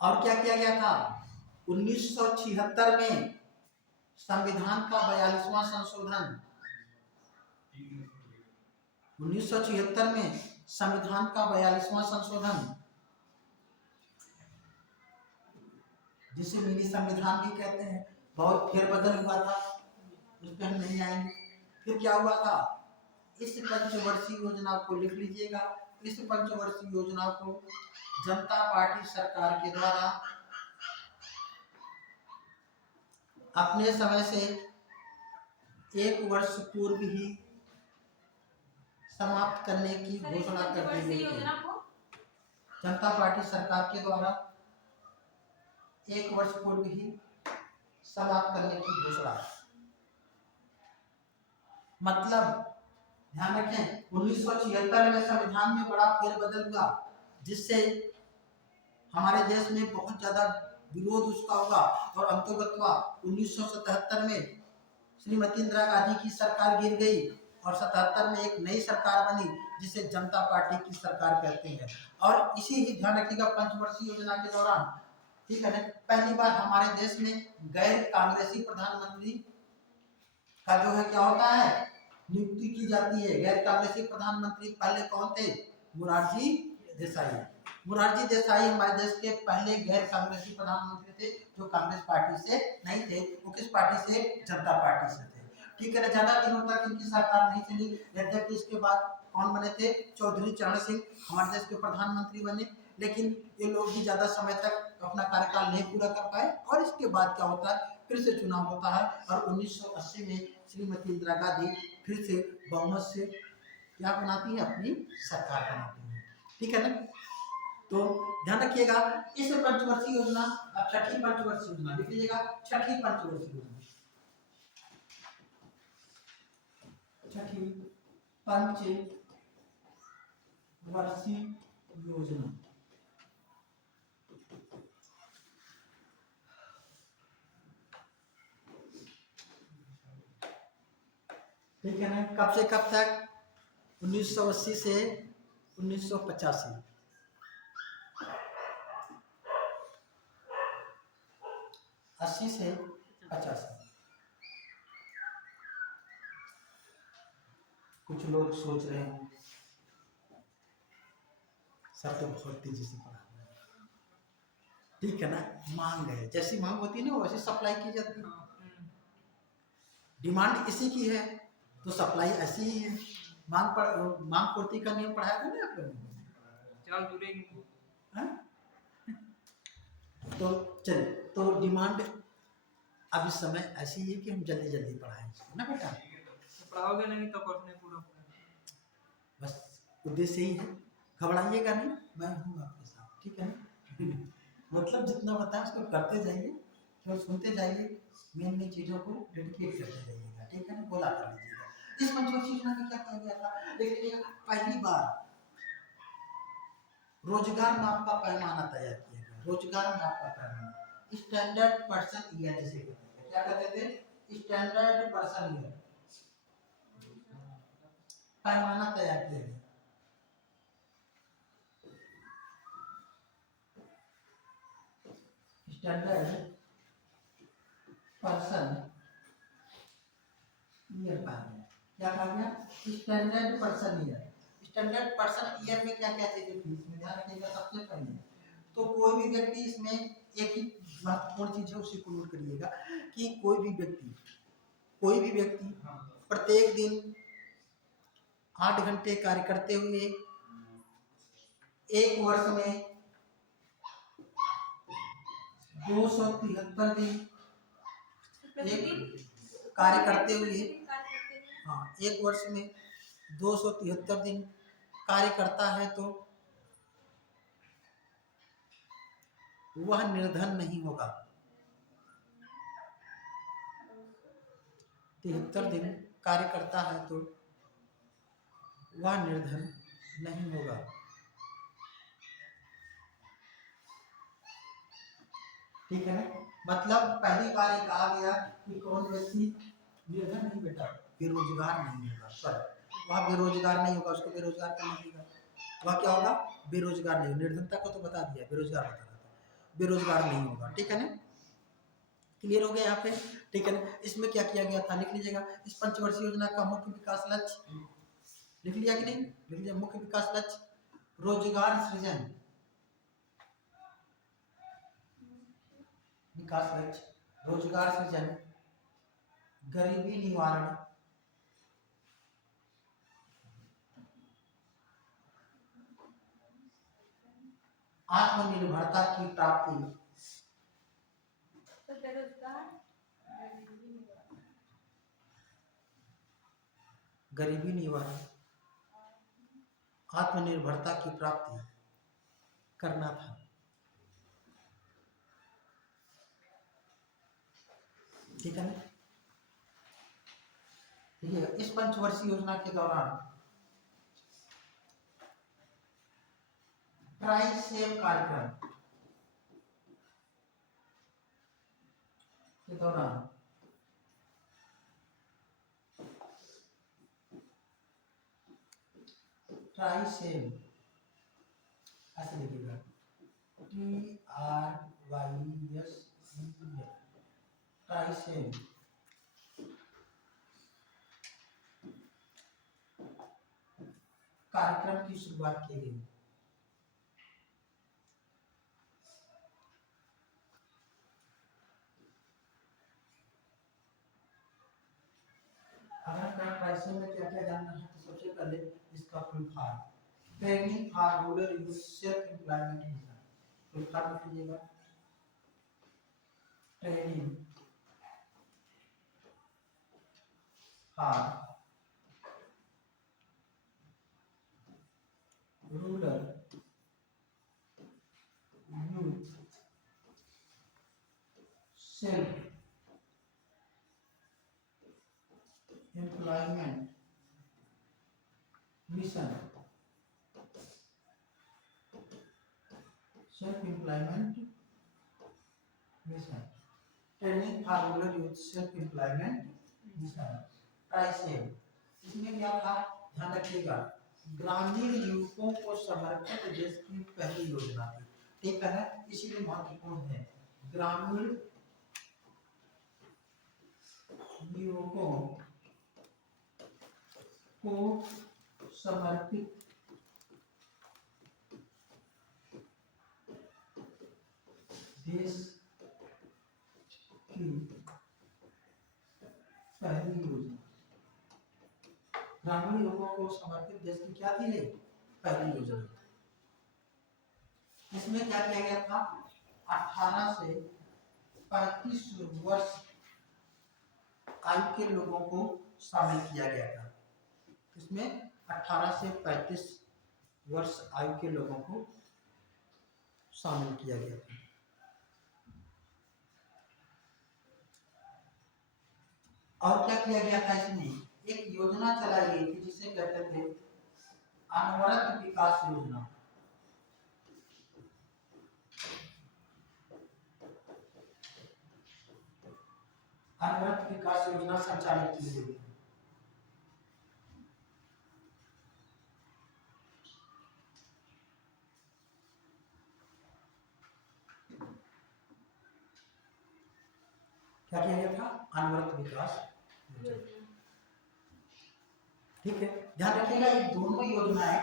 और क्या किया गया था? 1976 में संविधान का 42वां संशोधन, 1976 में संविधान का 42वां संशोधन, जिसे मिनी संविधान भी कहते हैं। बहुत फेरबदल हुआ था, उस पर हम नहीं आएंगे। फिर क्या हुआ था? इस पंचवर्षीय योजना को लिख लीजिएगा, इस पंचवर्षीय योजना को जनता पार्टी सरकार के द्वारा अपने समय से 1 वर्ष पूर्व ही समाप्त करने की घोषणा कर दी गई थी। जनता पार्टी सरकार के द्वारा 1 वर्ष पूर्व ही समाप्त करने की घोषणा। मतलब ध्यान रखें, 1976 में संविधान में बड़ा फेरबदल हुआ, जिससे हमारे देश में बहुत ज्यादा विरोध उसका हुआ और अंतर्गतवा 1977 में श्रीमती इंदिरा गांधी की सरकार गिर गई और 77 में एक नई सरकार बनी जिसे जनता पार्टी की सरकार कहते हैं। और इसी ही ध्यान रखिएगा पंचवर्षीय योजना के दौरान, ठीक है ना, पहली बार हमारे देश में गैर कांग्रेसी प्रधानमंत्री का जो है क्या होता है, नियुक्ति की जाती है। गैर कांग्रेसी प्रधानमंत्री पहले कौन थे, मुरारजी देसाई। मुरारजी देसाई हमारे देश के पहले गैर कांग्रेसी प्रधानमंत्री थे, जो कांग्रेस पार्टी से नहीं थे। वो किस पार्टी से, जनता पार्टी से थे, ठीक है ना। ज्यादा दिनों तक इनकी सरकार नहीं चली, यद्यपि इसके बाद कौन बने थे, चौधरी चरण सिंह हमारे देश के प्रधानमंत्री बने, लेकिन ये लोग भी ज्यादा समय तक अपना कार्यकाल नहीं पूरा कर पाए। और इसके बाद क्या होता है, फिर से चुनाव होता है और 1980 में श्रीमती इंदिरा गांधी फिर से बहुमत से क्या बनाती है, अपनी सरकार बनाती है, ठीक है ना। तो ध्यान रखिएगा इस पंचवर्षीय योजना, अब छठी पंचवर्षीय योजना लिख लीजिएगा, छठी पंचवर्षीय योजना, छठी पंचवर्षीय योजना, ठीक है ना। कब से कब तक, 1980 से 1985, 80 से 85। कुछ लोग सोच रहे हैं सर तो बहुत तेजी से पढ़ा रहे हैं, ठीक है ना। मांग है, जैसी मांग होती है ना वैसे सप्लाई की जाती है। डिमांड इसी की है तो सप्लाई ऐसी ही है। मांग पूर्ति का नियम पढ़ाया था ना आप लोगों ने, हाँ? तो चलिए, तो डिमांड अब इस समय ऐसी है कि हम जल्दी जल्दी पढ़ाएं इसको ना बेटा, पढ़ाओगे नहीं तो कोर्स नहीं पूरा, बस उद्देश्य ही है। घबराइएगा नहीं, मैं हूँ आपके साथ, ठीक है ना। मतलब जितना बताएं उसको करते जाइए, केवल सुनते जाइए, मेन मेन चीजों को डेडिकेट करते जाइएगा, ठीक है ना, बोला कर लीजिएगा। इस पंचवर्षीय योजना में क्या किया गया था, देख लीजिएगा, पहली बार रोजगार माप का पैमाना तैयार किया गया। रोजगार माप का पैमाना, स्टैंडर्ड पर्सन ईयर जिसे कहते हैं, क्या कहते थे, स्टैंडर्ड पर्सन ईयर, पैमाना तैयार किया गया। स्टैंडर्ड पर्सन ईयर कहा गया, क्या कहा गया, standard person year. Standard person year में क्या क्या चीजें थी, इसमें ध्यान रखिएगा। सबसे पहले तो कोई भी व्यक्ति, इसमें एक ही महत्वपूर्ण चीज है, उसी को नोट करिएगा कि कोई भी व्यक्ति प्रत्येक दिन 8 घंटे कार्य करते हुए एक वर्ष में 273 दिन कार्य करते हुए, हाँ, एक वर्ष में 273 दिन कार्य करता है तो वह निर्धन नहीं होगा। 73 दिन कार्य करता है तो वह निर्धन नहीं होगा। ठीक है ना, मतलब पहली बार ये कहा गया कि कौन व्यक्ति निर्धन नहीं बेटा, बेरोजगार नहीं होगा, सर वह बेरोजगार नहीं होगा, उसको बेरोजगार करना पड़ेगा। वह क्या होगा, बेरोजगार नहीं, निर्धनता को तो बता दिया, बेरोजगार बता रहा था, बेरोजगार नहीं होगा, ठीक है ना। क्लियर हो गया यहाँ पे, ठीक है ना। इसमें क्या किया गया था, लिख लीजिएगा। इस पंचवर्षीय योजना का मुख्य विकास लक्ष्य लिख लिया कि नहीं, लिख लीजिए। मुख्य विकास लक्ष्य रोजगार सृजन, विकास लक्ष्य रोजगार सृजन, गरीबी निवारण, आत्मनिर्भरता की प्राप्ति, तो बेरोजगार, गरीबी निवारण, आत्मनिर्भरता की प्राप्ति करना था। ठीक है ना। ठीक है, इस पंचवर्षीय योजना के दौरान ट्राई सेव कार्यक्रम के दौरान ट्राइसेम ऐसे लिखिएगा, TRYSEM, ट्राइसेम। कार्यक्रम की शुरुआत की गई। अगर हम ट्राइसेम में क्या क्या जानना है तो सबसे पहले इसका full form, training for rural youth self employment mission. Full form लिख लीजिएगा, training for rural youth self employment mission, self employment mission, training for rural youth self employment mission, TRYSEM. इसमें क्या था ध्यान रखिएगा, ग्रामीण युवकों को समर्पित देश की पहली योजना थी। ठीक है ना, इसीलिए महत्वपूर्ण है। ग्रामीण युवकों को समर्पित देश की पहली योजना। ग्रामीण युवकों को समर्पित देश की क्या थी ये पहली योजना। इसमें क्या किया गया था, 18 से 35 वर्ष आयु के लोगों को शामिल किया गया था। इसमें 18 से 35 वर्ष आयु के लोगों को शामिल किया गया था। और क्या किया गया था, इसमें एक योजना चलाई गई थी जिसे कहते थे अनवरत विकास योजना। अनवरत विकास योजना संचालित की गई थी। क्या किया गया था, अनवरत विकास योजना। ठीक है, ध्यान रखिएगा ये दोनों योजनाएं,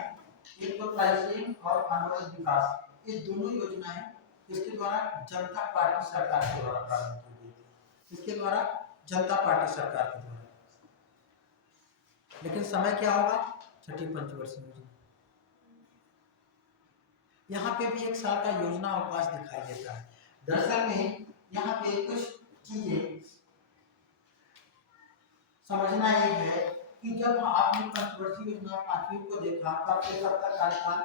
एक तो ट्राइसेम और अनवरत विकास, ये दोनों योजनाएं इसके द्वारा जनता पार्टी सरकार के द्वारा प्रारंभ की गई थी। इसके द्वारा जनता पार्टी सरकार के द्वारा। लेकिन समय क्या होगा, छठी पंचवर्षीय योजना। यहाँ पे भी एक साल का योजना अवकाश दिखाई देता है। दरअसल में यहाँ पे कुछ चीजें समझना ये है कि जब आपने पंचवर्षीय योजना पांचवी को देखा तब से कब तक कार्यकाल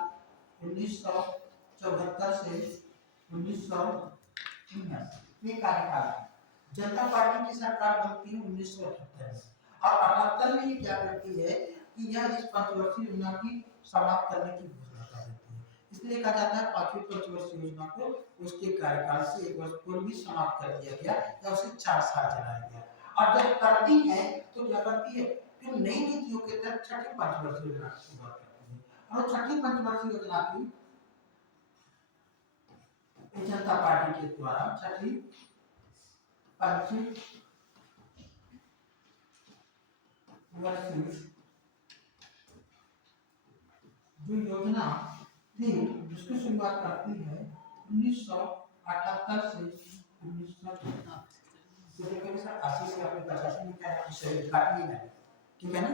1974 से 1979 ये कार्यकाल है। जनता पार्टी की सरकार बनती है 1978 में, और 78 में ये क्या करती है कि यह इस पंचवर्षीय योजना की समाप्त करने की घोषणा कर देती है। इसलिए कहा जाता है पांचवी पंचवर्षीय योजना को उसके कार्यकाल से एक वर्ष पूर्व ही समाप्त कर दिया गया या उसे 4 साल चलाया गया। और जब करती है तो क्या करती है, फिर नई नीतियों के तहत छठी पंचवर्षीय योजना की शुरुआत करती है। और छठी पंचवर्षीय योजना की जनता पार्टी के द्वारा छठी पंचवर्षीय जो योजना थी जिसकी शुरुआत करती है 1978 से 1980 से अपने 85 में क्या है काटिए ना, ठीक है ना।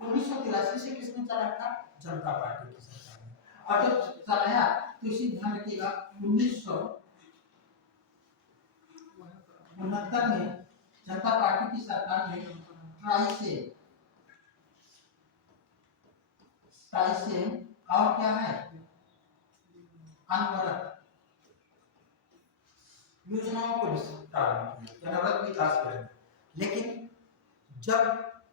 1983 से किसने चलाया था, जनता पार्टी की सरकार ने। और जब चलाया तो इसी ध्यान रखिएगा 1969 में जनता पार्टी की सरकार ने ट्राइसेम और क्या है अनवरत योजनाओं को प्रारंभ किया, अनवरत विकास करें। लेकिन जब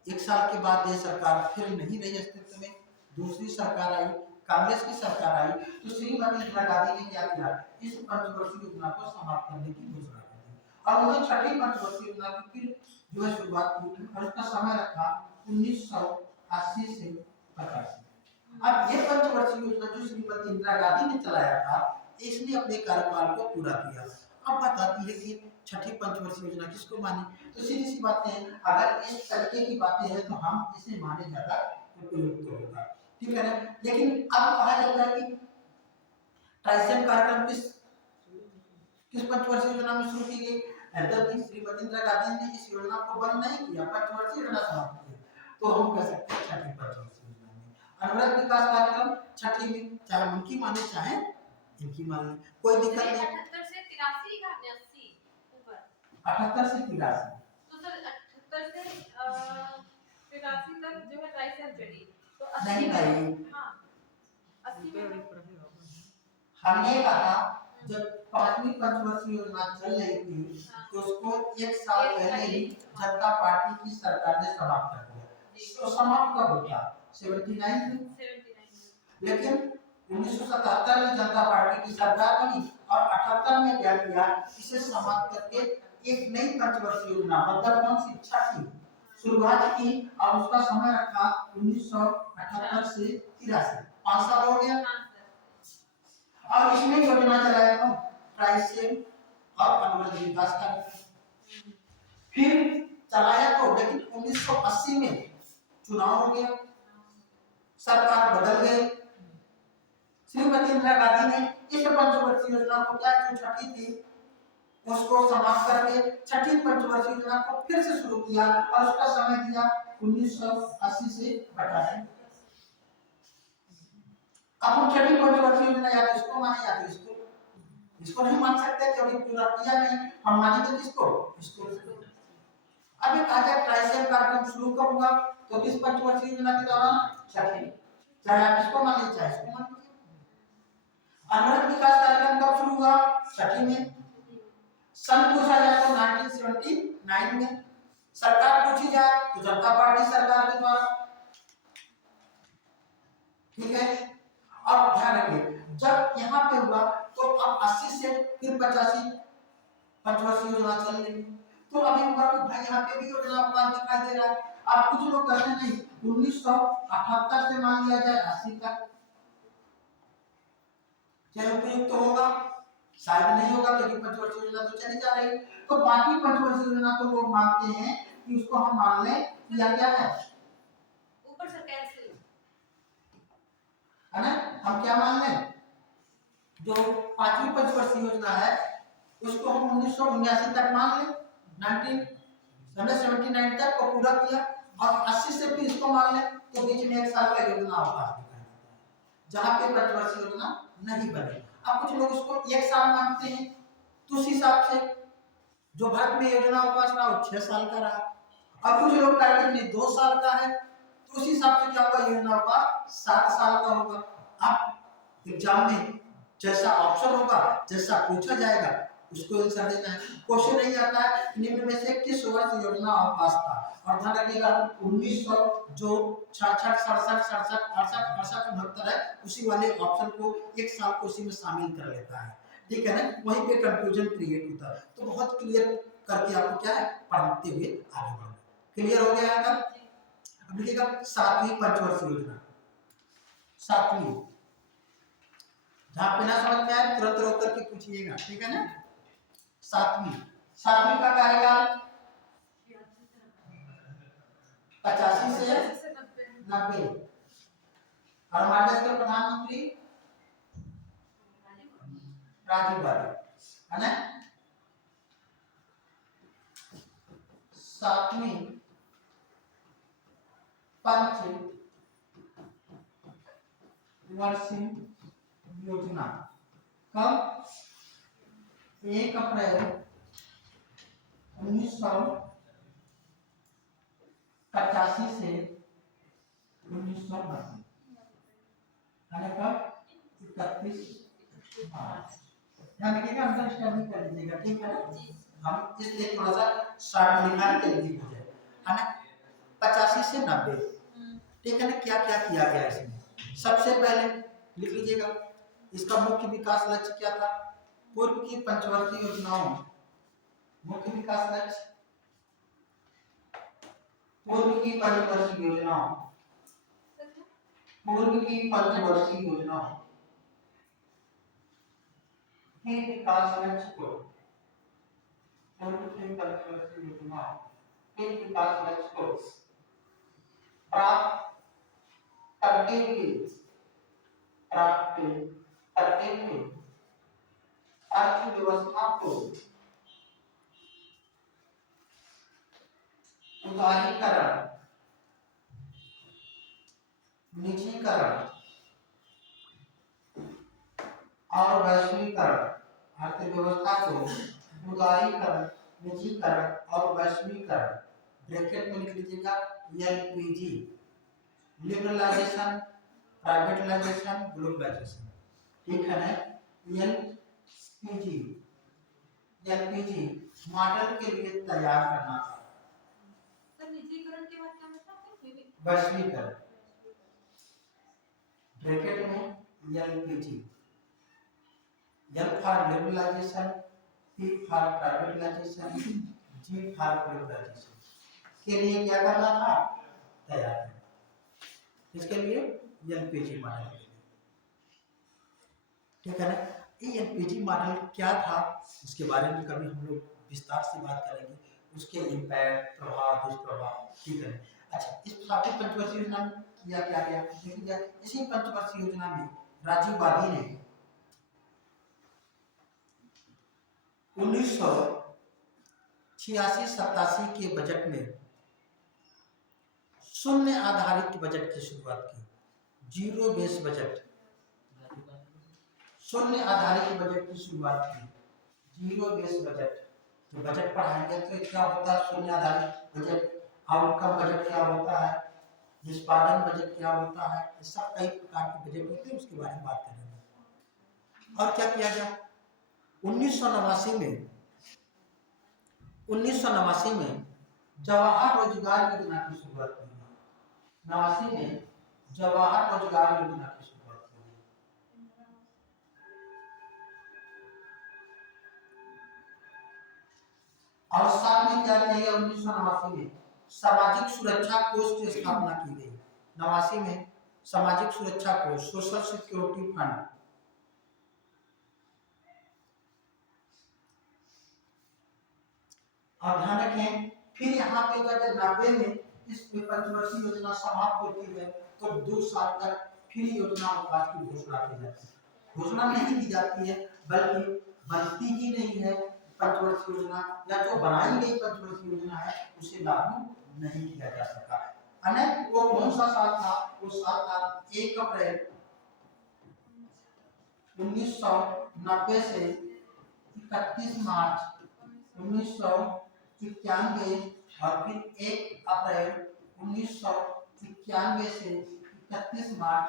एक साल के बाद ये सरकार फिर नहीं रही अस्तित्व में, दूसरी सरकार आई, कांग्रेस की सरकार आई, तो श्रीमती इंदिरा गांधी ने क्या किया, इस पंचवर्षीय योजना को समाप्त करने की घोषणा कर दी और उन्होंने छठी पंचवर्षीय योजना की फिर जो है शुरुआत की और इसका समय रखा 1980 से 85। अब ये पंचवर्षीय योजना जो श्रीमती इंदिरा गांधी ने चलाया था, इसने अपने कार्यकाल को पूरा किया। अब बताती है कि छठी पंचवर्षीय योजना किसको माने, तो सीधी सी बातें हैं, अगर इस तरीके की बातें हैं तो हम इसे माने ज्यादा उपयुक्त होगा, ठीक है ना। लेकिन अब कहा जाता है कि ट्राइसेम कार्यक्रम किस पंचवर्षीय योजना में शुरू की गई, जबकि श्रीमती इंदिरा गांधी ने इस योजना को बंद नहीं किया, पंचवर्षीय योजना समाप्त किया, तो हम कह सकते हैं छठी पंचवर्षीय योजना में। अनवरत विकास कार्यक्रम छठी में, चाहे उनकी माने चाहे इनकी माने, कोई दिक्कत नहीं। 78 से 83 का 80 ऊपर 78 से 83, तो सर 78 से 83 तक जो है ट्राइसेम चली, तो 80 नहीं नहीं, हाँ 80 ऊपर में ऊपर है आपका। हमने कहा जब पांचवी पंचवर्षीय योजना चल रही थी तो उसको एक साल पहले ही जनता पार्टी की सरकार ने समाप्त कर दिया। तो समाप्त कब होता, 79 में, 79 लेकिन 1977 में जनता पार्टी की सरकार बनी और 78 में क्या किया, इसे समाप्त करके एक नई पंचवर्षीय योजना मतलब कौन सी, छठी शुरुआत की और उसका समय रखा 1978 से 83, 5 साल हो गया। हाँ और इसमें योजना चलाया था ट्राइसेम और अनवरत विकास कार्यक्रम, फिर चलाया तो, लेकिन 1980 में चुनाव हो गया, सरकार बदल गई। श्रीमती इंदिरा गांधी ने इस पंचवर्षीय योजना को, क्या जो छठी थी उसको समाप्त करके छठी पंचवर्षीय योजना को फिर से शुरू किया और उसका समय दिया 1980 से बढ़ा है। अब हम छठी पंचवर्षीय योजना या तो इसको माने या तो इसको नहीं मान सकते क्योंकि पूरा किया नहीं, हम मानेंगे किसको, इसको। अब एक आजा ट्राइसेम कार्यक्रम शुरू कब हुआ, तो किस पंचवर्षीय योजना के दौरान, छठी, चाहे आप इसको मान लीजिए चाहे इसको मान लीजिए। अनवरत विकास कार्यक्रम कब शुरू हुआ, छठी में। सन पूछा जाए तो 1979 में, सरकार पूछी जाए तो जनता पार्टी सरकार के द्वारा, ठीक है। अब ध्यान रखिए जब यहाँ पे हुआ तो अब 80 से फिर 85 पंचवर्षीय योजना चल रही, तो अभी हुआ कि भाई यहाँ पे भी योजना अपवाद दिखाई दे रहा है। अब कुछ लोग कहते नहीं 1978 से मान लिया जाए 80 तक, क्या उपयुक्त तो होगा, शायद नहीं होगा क्योंकि पंचवर्षीय योजना तो चली जा रही। तो बाकी पंचवर्षीय योजना को लोग मानते हैं कि उसको हम मान लें कि यह क्या है, ऊपर से कैंसिल है ना, हम क्या मान लें, जो पांचवी पंचवर्षीय योजना है उसको हम 1979 तक मान लें, 1979 तक को पूरा किया और 80 से फिर इसको मान लें, तो बीच में एक साल का योजना अवकाश दिखाई देता है जहां पे पंचवर्षीय योजना नहीं बने। अब कुछ लोग उसको एक साल मानते हैं, तो उस हिसाब से जो भारत में योजना अवकाश रहा वो 6 साल का रहा। अब कुछ लोग कहते हैं 2 साल का है, तो उस हिसाब से क्या होगा, योजना अवकाश 7 साल का होगा। अब एग्जाम में जैसा ऑप्शन होगा, जैसा पूछा जाएगा उसको आंसर देना है। क्वेश्चन नहीं आता है निम्न में से किस वर्ष योजना अवकाश था, और ध्यान रखिएगा 1900 जो 66 67 67 68 68 69 है उसी वाले ऑप्शन को एक साल को उसी में शामिल कर लेता है, ठीक है ना, वहीं पे कंफ्यूजन क्रिएट होता है। तो बहुत क्लियर करके आपको क्या है पढ़ते हुए आगे बढ़ना, क्लियर हो गया है। अब लिखिएगा 7वीं पंचवर्षीय योजना, 7वीं, जहां पे ना समझ में आए तुरंत रोक करके पूछिएगा, ठीक है ना। 7वीं का कार्यकाल 85 से 90, और हमारे देश के प्रधानमंत्री राजीव गांधी, है ना। 7वीं पंचवर्षीय योजना कब, 1 अप्रैल 1985 से 1990, यानी कब 31 मार्च। ध्यान रखिएगा, अंडरस्टैंडिंग कर लीजिएगा, ठीक है ना। हम इसलिए थोड़ा सा शॉर्ट में लिखा है जल्दी हो जाए, है ना। 85 से 90, ठीक है ना। क्या क्या किया गया इसमें, सबसे पहले लिख लीजिएगा इसका मुख्य विकास लक्ष्य क्या था, पूर्व की पंचवर्षीय योजनाओं, मुख्य विकास लक्ष्य पूर्व की पंचवर्षीय योजनाओं पूर्व की पंचवर्षीय योजना के विकास लक्ष्य को पूर्व की पंचवर्षीय योजना के विकास लक्ष्य को प्राप्त करते हुए अर्थव्यवस्था को उदारीकरण, निजीकरण और वैश्वीकरण, अर्थव्यवस्था को उदारीकरण, निजीकरण और वैश्वीकरण, ब्रैकेट में लिख लीजिएगा एलपीजी, लिबरलाइजेशन, प्राइवेटाइजेशन, ग्लोबलाइजेशन, ठीक है ना। एलपीजी मॉडल के लिए तैयार करना था। सर निजीकरण के बाद क्या मतलब है? वैश्वीकरण, ब्रैकेट में LPG, L for liberalisation, P for privatisation, G for globalisation के लिए क्या करना था? तैयार करना। इसके लिए एलपीजी मॉडल के लिए, ठीक है ना। ये एलपीजी मॉडल क्या था इसके बारे में कभी हम लोग विस्तार से बात करेंगे, उसके इम्पैक्ट, प्रभाव, दुष्प्रभाव, ठीक है। अच्छा, इस सातवीं पंचवर्षीय योजना में किया क्या गया? देखिए इसी पंचवर्षीय योजना में राजीव गांधी ने 1986-87 के बजट में शून्य आधारित बजट की शुरुआत की, जीरो बेस बजट, शून्य आधारित बजट की शुरुआत की, जीरो बेस बजट। तो बजट पढ़ाएंगे तो क्या होता है शून्य आधारित बजट, आउटकम बजट क्या होता है, निष्पादन बजट क्या होता है, ये सब कई प्रकार के बजट होते हैं, उसके बारे में बात करेंगे। और क्या किया गया 1989 में जवाहर रोजगार योजना की शुरुआत की। 89 में जवाहर रोजगार योजना की शुरुआत की। और साथ में क्या किया गया 1989 में सामाजिक सुरक्षा कोष की स्थापना की गई। 89 में सामाजिक सुरक्षा कोष, सोशल सिक्योरिटी फंड, और ध्यान रखें फिर यहाँ पे जब 90 में इस पंचवर्षीय योजना समाप्त होती है तो 2 साल तक फिर योजना अवकाश की घोषणा की जाती है। घोषणा नहीं की जाती है बल्कि बनती ही नहीं है पंचवर्षीय योजना, या जो बनाई गई पंचवर्षीय योजना है उसे लागू नहीं किया जा सका। अनेक वो कौन सा साल था? वो साल था 1 अप्रैल 1990 से 31 मार्च 1991 और फिर 1 अप्रैल 1991 से 31 मार्च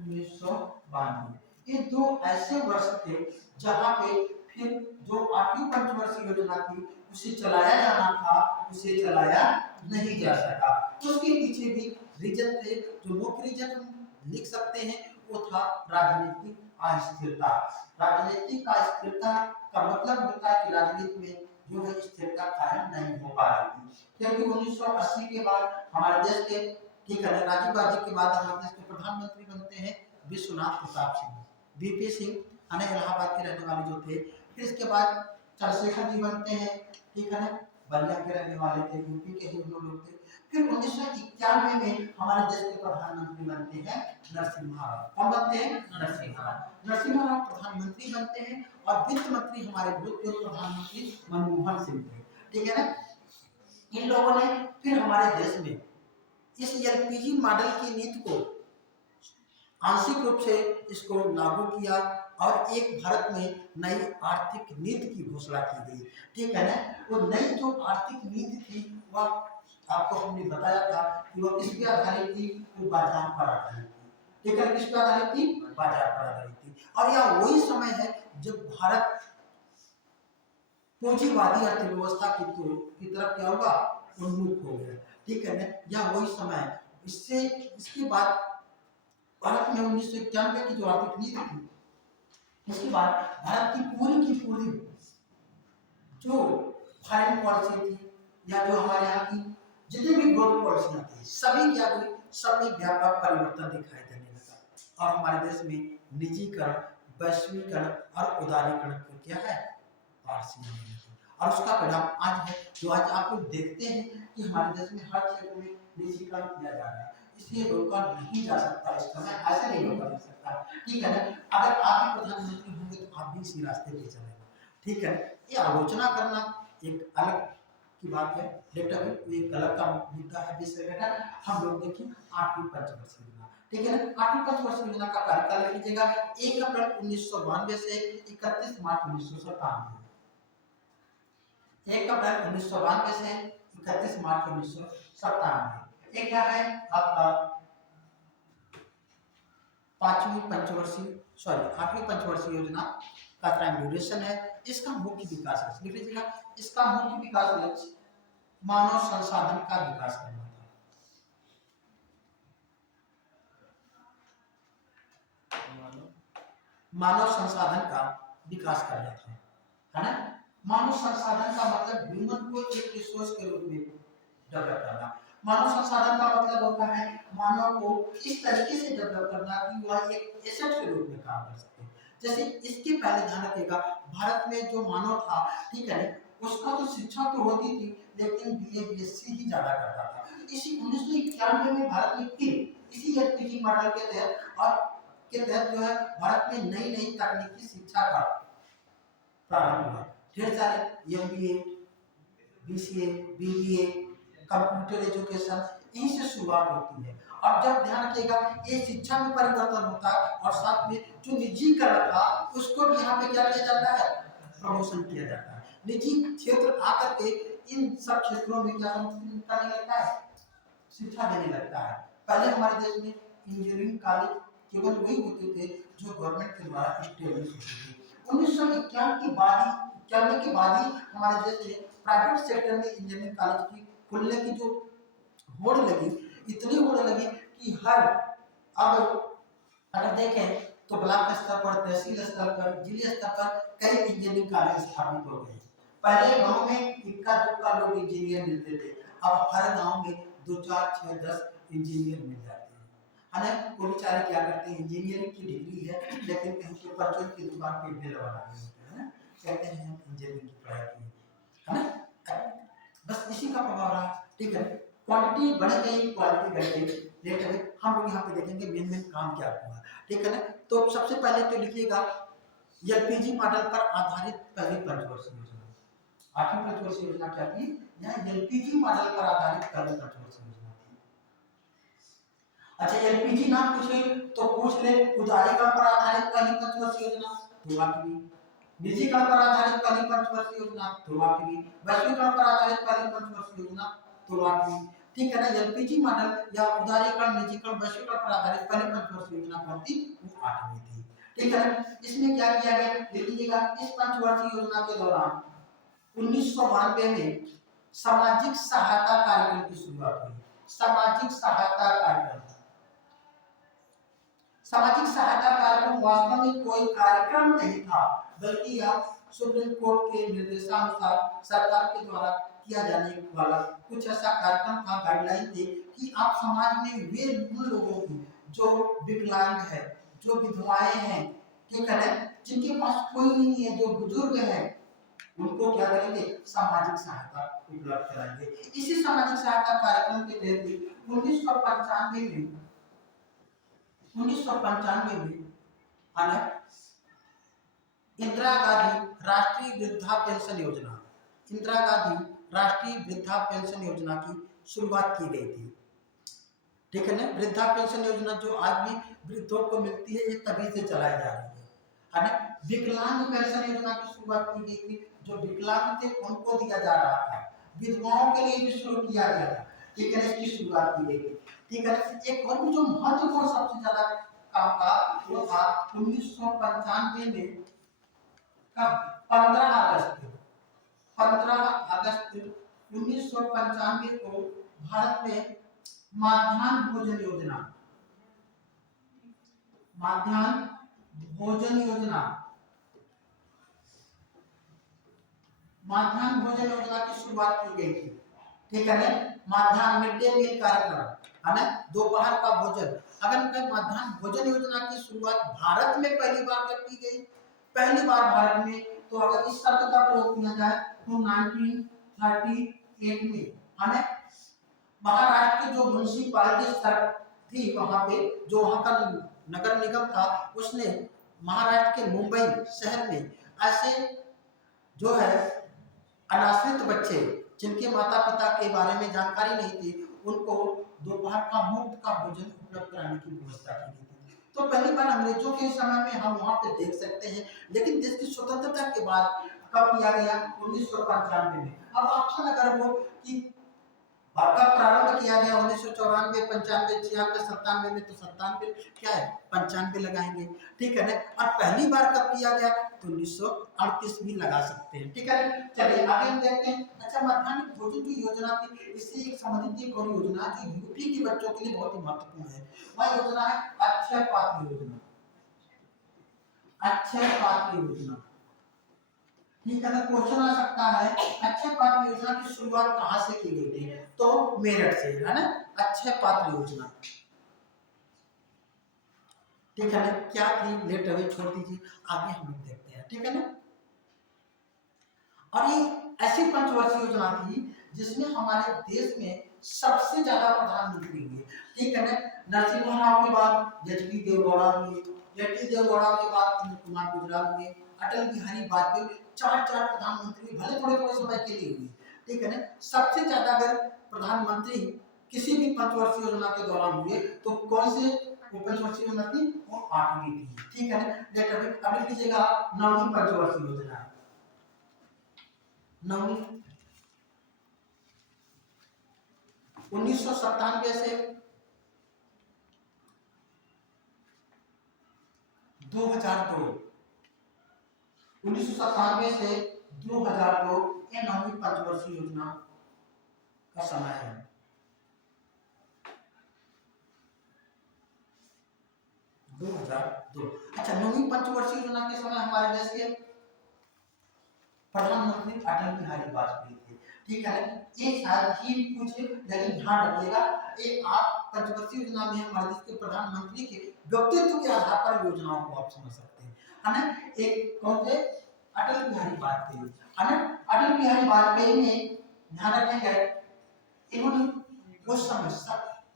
1992। ये 2 ऐसे वर्ष थे जहां पे फिर जो 8वीं पंचवर्षीय योजना थी उसे चलाया जाना था, उसे चलाया नहीं जा सका। उसके पीछे भी रीजन थे, जो मुख्य रीजन हम लिख सकते हैं वो था राजनीतिक अस्थिरता। राजनीतिक अस्थिरता का मतलब होता है कि राजनीति में जो है स्थिरता कायम नहीं हो पा रही थी, क्योंकि 1980 के बाद हमारे देश के ठीक है राजीव गांधी के बाद हमारे देश के प्रधानमंत्री बनते हैं विश्वनाथ प्रताप सिंह, वीपी सिंह इलाहाबाद के रहने वाले जो थे। फिर इसके बाद चंद्रशेखर जी बनते हैं, ठीक है ना, बलिया के रहने वाले थे, यूपी के ही लोग थे। फिर 1991 में हमारे देश के प्रधानमंत्री बनते हैं नरसिम्हा राव। कौन बनते हैं? नरसिम्हा राव प्रधानमंत्री बनते हैं और वित्त मंत्री हमारे भूतपूर्व प्रधानमंत्री मनमोहन सिंह थे, ठीक है ना। इन लोगों ने फिर हमारे देश में इस एलपीजी मॉडल की नीति को आंशिक रूप से इसको लागू किया और एक भारत में नई आर्थिक नीति की घोषणा की गई, ठीक है ना। वो नई जो आर्थिक नीति थी वह आपको हमने बताया था कि वो किस पे आधारित थी? वो बाजार पर आधारित थी, ठीक है। किस पे आधारित थी? बाजार पर आधारित थी। और यह वही समय है जब भारत पूंजीवादी अर्थव्यवस्था की तरफ क्या होगा? उन्मुख हो गया, ठीक है ना। यह वही समय है। इसके बाद भारत में 1991 की जो आर्थिक नीति थी, इसके बाद भारत की पूरी जो फॉरेन पॉलिसी थी या जो हमारे यहाँ की जितनी भी ग्रोथ पॉलिसियां थी सभी क्या हुई? सब में व्यापक परिवर्तन दिखाई देने लगा। और हमारे देश में निजीकरण, वैश्वीकरण और उदारीकरण को क्या है, पार से आने लगे। और उसका परिणाम आज है, जो आज आप लोग देखते हैं कि हमारे देश में हर क्षेत्र में निजीकरण किया जा रहा है। इसे रोका नहीं जा सकता, इस समय ऐसे नहीं रोका जा सकता, ठीक है ना। अगर आप भी प्रधानमंत्री होंगे तो आप भी इसी रास्ते पे चलेंगे, ठीक है। ये आलोचना करना एक अलग की बात है, लेकिन अभी एक अलग का मुद्दा है विषय का। हम लोग देखिए 8वीं पंचवर्षीय योजना, ठीक है ना। 8वीं पंचवर्षीय योजना का कार्यकाल लीजिएगा 1 अप्रैल 1992 से 31 मार्च 1997। 1 अप्रैल 1992 से 31 मार्च 1997। एक क्या है आपका 8वीं पंचवर्षीय योजना का टाइम ड्यूरेशन है। इसका मुख्य विकास लक्ष्य लिख लीजिएगा, इसका मुख्य विकास लक्ष्य मानव संसाधन का विकास करना था। मानव संसाधन का विकास करना था, है ना। मानव संसाधन का मतलब ह्यूमन को एक रिसोर्स के रूप में डेवलप करना। मानव संसाधन का मतलब होता है मानव को इस तरीके से डेवलप करना कि वह एक एसेट के रूप में काम कर सके। जैसे इसके पहले ध्यान रखिएगा, भारत में जो मानव था, ठीक है, उसका तो शिक्षा तो होती थी, लेकिन बीए बीएससी ही ज्यादा करता था। इसी 1991 में भारत में फिर इसी एलपीजी मॉडल के तहत जो है भारत में नई नई तकनीकी शिक्षा का प्रारंभ हुआ। ढेर सारे MBA, BCA, BBA, computer education, यहीं से शुरुआत होती है। और जब ध्यान रखिएगा ये शिक्षा में परिवर्तन होता है और साथ में जो निजीकरण था उसको भी यहाँ पे क्या किया जाता है, प्रमोशन किया जाता है। निजी क्षेत्र आकर के इन सब क्षेत्रों में क्या करने लगता है, शिक्षा देने लगता है। पहले हमारे देश में इंजीनियरिंग कॉलेज केवल वही होते थे जो गवर्नमेंट के द्वारा एस्टेब्लिश होते थे। 1991 के बाद ही हमारे देश में प्राइवेट सेक्टर में इंजीनियरिंग कॉलेज की खुलने की जो होड़ लगी, इतनी होड़ लगी कि अब अगर देखें तो ब्लॉक स्तर पर, तहसील स्तर पर, जिले स्तर पर कई इंजीनियरिंग कॉलेज स्थापित हो गए। पहले गांव में इक्का दुक्का लोग इंजीनियर मिलते थे, अब हर गांव में 2, 4, 6, 10 इंजीनियर मिल जाते हैं, है ना। वो बेचारे क्या करते हैं, इंजीनियरिंग की डिग्री है लेकिन कहीं के परचून की दुकान पे बिल बना रहे होते हैं, कहते हैं इंजीनियरिंग की पढ़ाई की, है ना। बस इसी का प्रभाव रहा, ठीक है। क्वालिटी बढ़ गई, क्वालिटी घट गई, लेकिन हम लोग यहाँ पे देखेंगे मेन काम क्या हुआ, ठीक है ना। तो सबसे पहले तो लिखिएगा एलपीजी मॉडल पर आधारित पहली पंचवर्षीय योजना। 8वीं पंचवर्षीय योजना क्या थी, यहाँ एलपीजी मॉडल पर आधारित पहली पंचवर्षीय योजना थी। अच्छा, एलपीजी ना पूछे तो पूछ ले उदारीकरण पर आधारित पहली पंचवर्षीय योजना, तो 8वीं। निजीकरण पर आधारित पहली पंचवर्षीय योजना, तो 8वीं। वैश्वीकरण पर आधारित पहली पंचवर्षीय योजना, तो 8वीं, ठीक है ना। एलपीजी मॉडल या उदारीकरण, निजीकरण, वैश्वीकरण पर आधारित पहली पंचवर्षीय योजना कौन थी, वो 8वीं थी, ठीक है ना। इसमें क्या किया गया, देख लीजिएगा, इस पंचवर्षीय योजना के दौरान 1992 में सामाजिक सहायता कार्यक्रम की शुरुआत हुई। सामाजिक सहायता कार्यक्रम, सामाजिक सहायता कार्यक्रम वास्तव में कोई कार्यक्रम नहीं था, बल्कि यह सुप्रीम कोर्ट के निर्देशानुसार सरकार के द्वारा किया जाने वाला कुछ ऐसा कार्यक्रम था, गाइडलाइन थी कि आप समाज में वे उन लोगों की जो विकलांग है, जो विधवाएं हैं, ठीक है, जिनके पास कोई नहीं है, जो बुजुर्ग हैं, उनको क्या करेंगे, सामाजिक सहायता उपलब्ध कराएंगे। इसी सामाजिक सहायता कार्यक्रम के तहत 1995 में इंदिरा गांधी राष्ट्रीय वृद्धा पेंशन योजना, इंदिरा गांधी राष्ट्रीय वृद्धा पेंशन योजना की शुरुआत की गई थी, ठीक है ना। वृद्धा पेंशन योजना जो आज भी वृद्धों को मिलती है, ये तभी से चलाई जा रही है ना। विकलांग पेंशन योजना की शुरुआत की गई थी, जो विकलांग थे उनको दिया जा रहा था, विधवाओं के लिए भी शुरू किया गया था, ठीक है, इसकी शुरुआत की गई थी, ठीक है। एक और भी जो महत्वपूर्ण सबसे ज्यादा काम था वो था 1995 में, कब, 15 अगस्त 1995 को भारत में माध्याह्न भोजन योजना, माध्याह्न भोजन योजना, माध्याह्न भोजन योजना की शुरुआत की गई थी, ठीक है ना। माध्याह्न मिड डे मील कार्यक्रम, है ना, दोपहर का भोजन। अगर हम कहें मध्याह्न भोजन योजना की शुरुआत भारत में पहली बार कब की गई, पहली बार भारत में, तो अगर इस शब्द का प्रयोग किया जाए तो 1938 में हमें महाराष्ट्र की जो म्युनिसिपैलिटी सर थी वहां पे, जो वहां का नगर निगम था, उसने महाराष्ट्र के मुंबई शहर में ऐसे जो है अनाश्रित बच्चे जिनके माता पिता के बारे में जानकारी नहीं थी, उनको दोपहर का मुफ्त का भोजन उपलब्ध कराने की व्यवस्था की गई थी। तो पहली बार अंग्रेजों के समय में हम वहां पे देख सकते हैं, लेकिन देश की स्वतंत्रता के बाद कब किया गया, 1995 में। अब ऑप्शन अगर वो कि कब प्रारंभ किया गया, 1994, 95, 96, 97 में, तो 97 क्या है 95 लगाएंगे, ठीक है ना। और पहली बार कब किया गया तो 1938 भी लगा सकते हैं, ठीक है। चलिए आगे हम देखते हैं। अच्छा, मध्याह्न भोजन की योजना थी, इससे एक संबंधित एक और योजना जो यूपी के बच्चों के लिए बहुत ही महत्वपूर्ण है, वह योजना है अक्षय पात्र योजना। अक्षय पात्र योजना, ठीक है ना। क्वेश्चन आ सकता है अक्षय पात्र योजना की शुरुआत कहां से की गई थी, तो मेरठ से, है ना। अक्षय पात्र योजना, ठीक है ना। क्या थी, लेट अवे छोड़ दीजिए, आगे हम लोग देखते हैं, ठीक है ना। और ये ऐसी पंचवर्षीय योजना थी जिसमें हमारे देश में सबसे ज्यादा प्रधानमंत्री हुए, ठीक है ना। नरसिम्हा राव के बाद एच.डी. देवगौड़ा हुए, एच.डी. देवगौड़ा के बाद इंद्र कुमार गुजराल हुए, अटल बिहारी वाजपेयी, चार प्रधानमंत्री भले थोड़े थोड़े समय के लिए हुए, ठीक है ना। सबसे ज्यादा अगर प्रधानमंत्री किसी भी पंचवर्षीय योजना के दौरान हुए तो कौन से पंचवर्षीय योजना थी, वो 8वीं थी, ठीक है ना। अभी लीजिएगा 9वीं पंचवर्षीय योजना, 9वीं 1997 से 2002, 1997 से 2002 ये 9वीं पंचवर्षीय योजना का समय है। अच्छा, 9वीं पंचवर्षीय योजना के समय हमारे देश के प्रधानमंत्री अटल बिहारी वाजपेयी थे, ठीक है। ये शायद ही कुछ, लेकिन ध्यान रखिएगा, ये आप पंचवर्षीय योजना में हमारे देश के प्रधानमंत्री के व्यक्तित्व के आधार पर योजनाओं को आप समझ सकते हैं, है ना। एक कौन थे, अटल बिहारी वाजपेयी, है ना। अटल बिहारी वाजपेयी ने, ध्यान रखेंगे, इन्होंने उस समय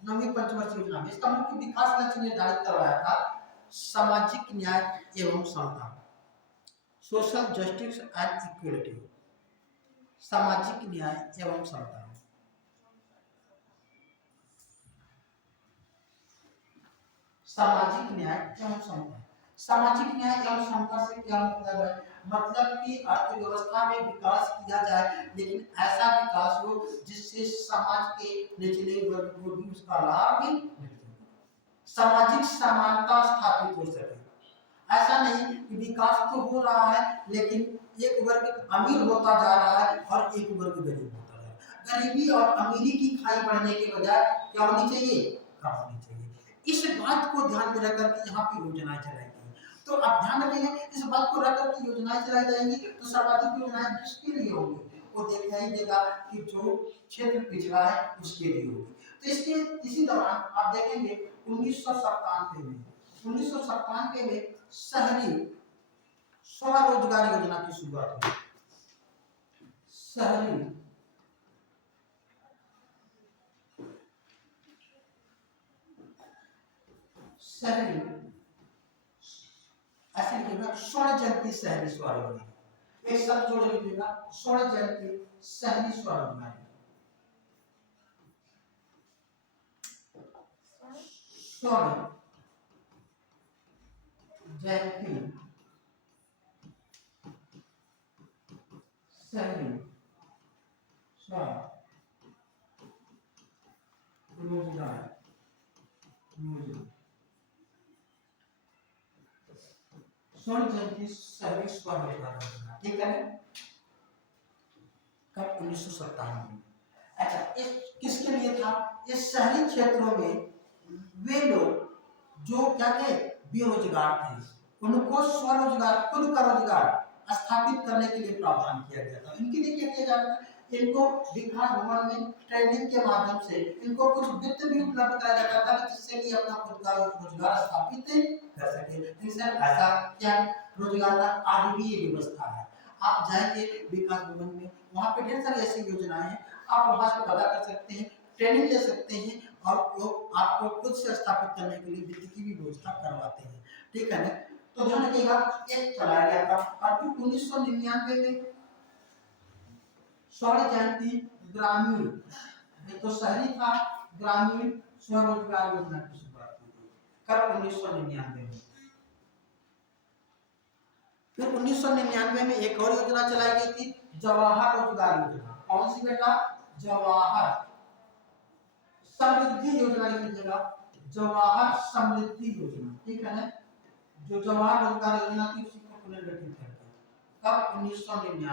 9वीं पंचवर्षीय योजना में इसका मुख्य विकास लक्ष्य निर्धारित करवाया था सामाजिक न्याय एवं समता, सोशल जस्टिस एंड इक्वलिटी, सामाजिक न्याय एवं समता, सामाजिक न्याय एवं समता। सामाजिक न्याय एवं समता से क्या मतलब है, मतलब कि अर्थव्यवस्था में विकास किया जाए, लेकिन ऐसा विकास हो जिससे समाज के निचले वर्ग को भी उसका लाभ मिल सके, सामाजिक समानता स्थापित हो सके। ऐसा नहीं कि विकास तो हो रहा है लेकिन एक वर्ग अमीर होता जा रहा है और एक वर्ग गरीब होता जा रहा है। गरीबी और अमीरी की खाई बढ़ने के बजाय क्या होनी चाहिए, कम होनी चाहिए। इस बात को ध्यान में रखकर के यहाँ पे योजनाएं चलाई गई। तो आप ध्यान रखेंगे, इस बात को रखकर के योजनाएं चलाई जाएंगी तो सर्वाधिक योजनाएं किसके लिए होंगी, वो दिखाई देगा कि जो क्षेत्र पिछड़ा है उसके लिए होगी। तो इसके इसी दौरान आप देखेंगे 1997 में शहरी स्वरोजगार योजना की शुरुआत हुई। शहरी ऐसे लिखिएगा स्वर्ण जयंती शहरी स्वरोजगार, एक शब्द जोड़ लीजिएगा स्वर्ण जयंती शहरी स्वरोजगार, स्वर्ण जयंती शहरी स्वरोजगार, स्वर्ण जयंती शहरी स्वरोजगार योजना, ठीक है। कब, 1997 में। अच्छा, इस किसके लिए था, इस शहरी क्षेत्रों में वे लोग जो क्या थे, बेरोजगार थे, उनको स्वरोजगार, खुद का रोजगार स्थापित करने के लिए प्रावधान किया गया था। इनके लिए क्या किया जाता है, इनको विकास भवन में ट्रेनिंग के माध्यम से इनको कुछ वित्त भी उपलब्ध कराया जाता था जिससे कि अपना खुद का रोजगार स्थापित कर सके। लेकिन सर ऐसा क्या रोजगार का आज भी ये व्यवस्था है। आप जाएंगे विकास भवन में, वहाँ पे ढेर सारी ऐसी योजनाएं हैं, आप वहाँ से पता कर सकते हैं, ट्रेनिंग ले सकते हैं और वो आपको खुद से स्थापित करने के लिए वित्त की भी व्यवस्था करवाते हैं। ठीक है ना। तो ध्यान रखिएगा, एक चलाया गया था और फिर 1999 में स्वर्ण जयंती ग्रामीण, एक तो शहरी था, ग्रामीण स्वरोजगार योजना की शुरुआत की थी कब 1999 में। फिर 1999 में एक और योजना चलाई गई थी, जवाहर रोजगार योजना। कौन सी बेटा? जवाहर समृद्धि योजना लिखिएगा, जवाहर समृद्धि योजना। ठीक है ना। जो जवाहर रोजगार योजना थी उसी को पुनर्गठित करके कब 1999 में।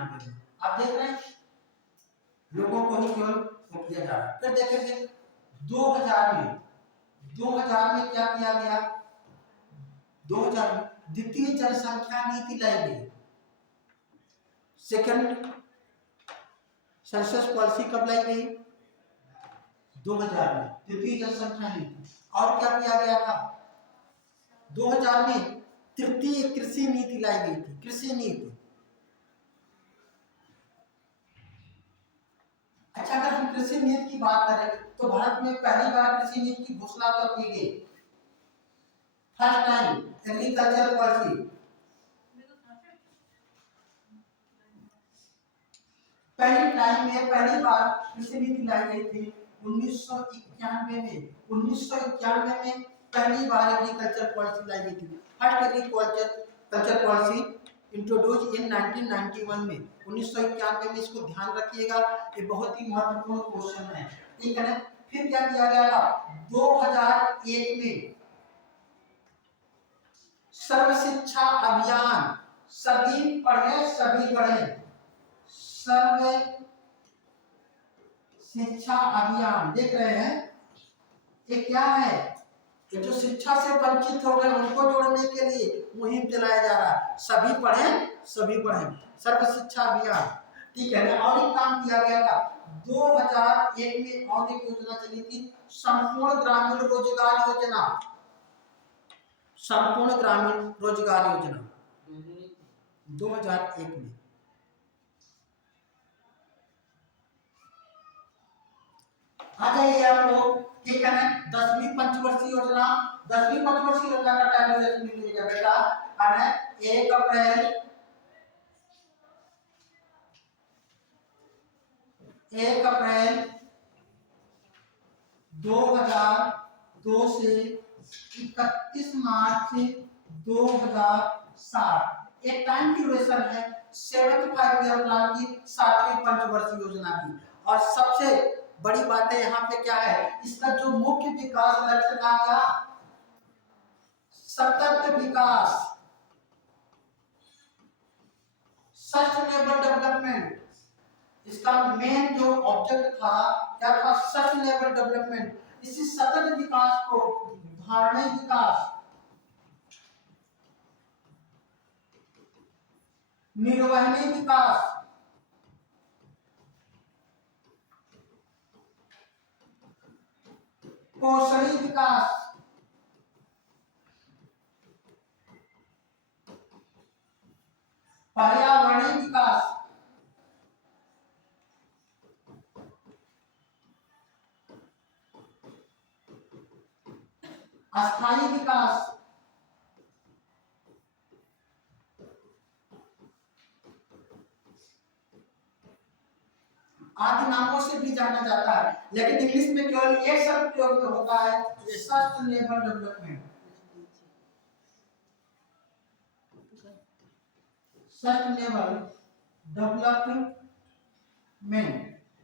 आप देख रहे हैं लोगों को ही केवल वो किया जा रहा है। फिर देखेंगे 2000 में क्या किया गया? 2000 में द्वितीय जनसंख्या नीति लाई गई। सेकंड सेंसस पॉलिसी कब लाई गई? 2000 में द्वितीय जनसंख्या नीति। और क्या किया गया था? 2000 में तृतीय कृषि नीति लाई गई थी, कृषि नीति। अच्छा, अगर हम कृषि नीति की बात करें तो भारत में पहली बार कृषि नीति की घोषणा कब की गई? First time agriculture policy. पहली बार कृषि नीति लाई गई थी 1991 में। 1991 में पहली बार एग्रीकल्चर पॉलिसी लाई गई थी। फर्स्ट एग्रीकल्चर पॉलिसी इंट्रोड्यूस इन 1991 में, 1991 में। इसको ध्यान रखिएगा, ये बहुत ही महत्वपूर्ण क्वेश्चन है। ठीक है ना। फिर क्या किया गया था? 2001 में सर्व शिक्षा अभियान, सभी पढ़े सभी बढ़े, सर्व शिक्षा अभियान। देख रहे हैं ये क्या है? ये जो शिक्षा से वंचित हो गए उनको जोड़ने के लिए मुहिम चलाया जा रहा है, सभी पढ़ें सभी पढ़ें, सर्व शिक्षा अभियान। ठीक है ना। और एक काम किया गया था 2001 में, और एक योजना चली थी, संपूर्ण ग्रामीण रोजगार योजना। संपूर्ण ग्रामीण रोजगार योजना 2001 में। आ जाइए आप लोग। ठीक है ना। 10वीं पंचवर्षीय योजना, 10वीं पंचवर्षीय योजना का टाइम मिल जाएगा बेटा, है ना। 1 अप्रैल 2002 से 31 मार्च 2007। एक टाइम ड्यूरेशन है 7th 5-year प्लान की, 7वीं पंचवर्षीय योजना की। और सबसे बड़ी बात है यहाँ पे क्या है, इसका जो मुख्य विकास लक्ष्य था क्या? सतत विकास, सस्टेनेबल डेवलपमेंट। इसका मेन जो ऑब्जेक्ट था क्या था? Sustainable development. इसी सतत विकास को धारणीय विकास, निर्वहनीय विकास, कौशली विकास, पर्यावरणीय विकास, अस्थायी विकास, आदि नामों से भी जाना जाता है, लेकिन इंग्लिश में केवल एक शब्द प्रयोग होता है, sustainable development. Sustainable development,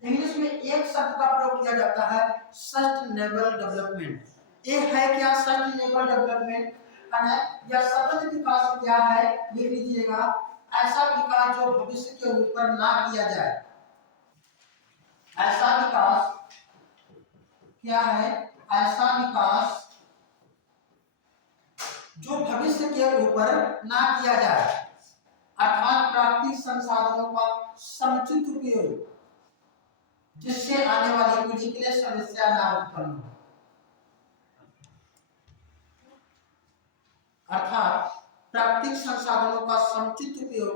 English में एक शब्द का प्रयोग किया जाता है, सस्टेनेबल डेवलपमेंट। ये है क्या? सस्टेनेबल डेवलपमेंट या सतत विकास क्या है? लिख लीजिएगा, ऐसा विकास जो भविष्य के ऊपर ना किया जाए। ऐसा विकास क्या है? ऐसा विकास जो भविष्य के ऊपर ना किया जाए, अर्थात प्राकृतिक संसाधनों का समुचित उपयोग, जिससे आने वाली पीढ़ी के लिए समस्या ना उत्पन्न हो। अर्थात प्राकृतिक संसाधनों का समुचित उपयोग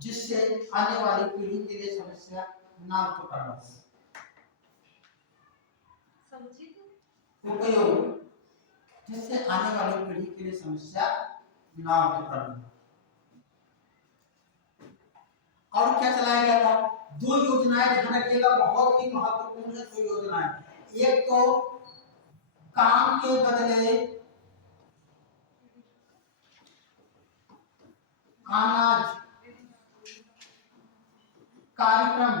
जिससे आने वाली पीढ़ी के लिए समस्या ना उत्पन्न हो। समुचित उपयोग जिससे आने वाली पीढ़ी के लिए समस्या ना उत्पन्न हो। और क्या चलाया गया था? दो योजनाएं ध्यान रखिएगा, बहुत ही महत्वपूर्ण है दो योजनाएं। एक तो काम के बदले अनाज कार्यक्रम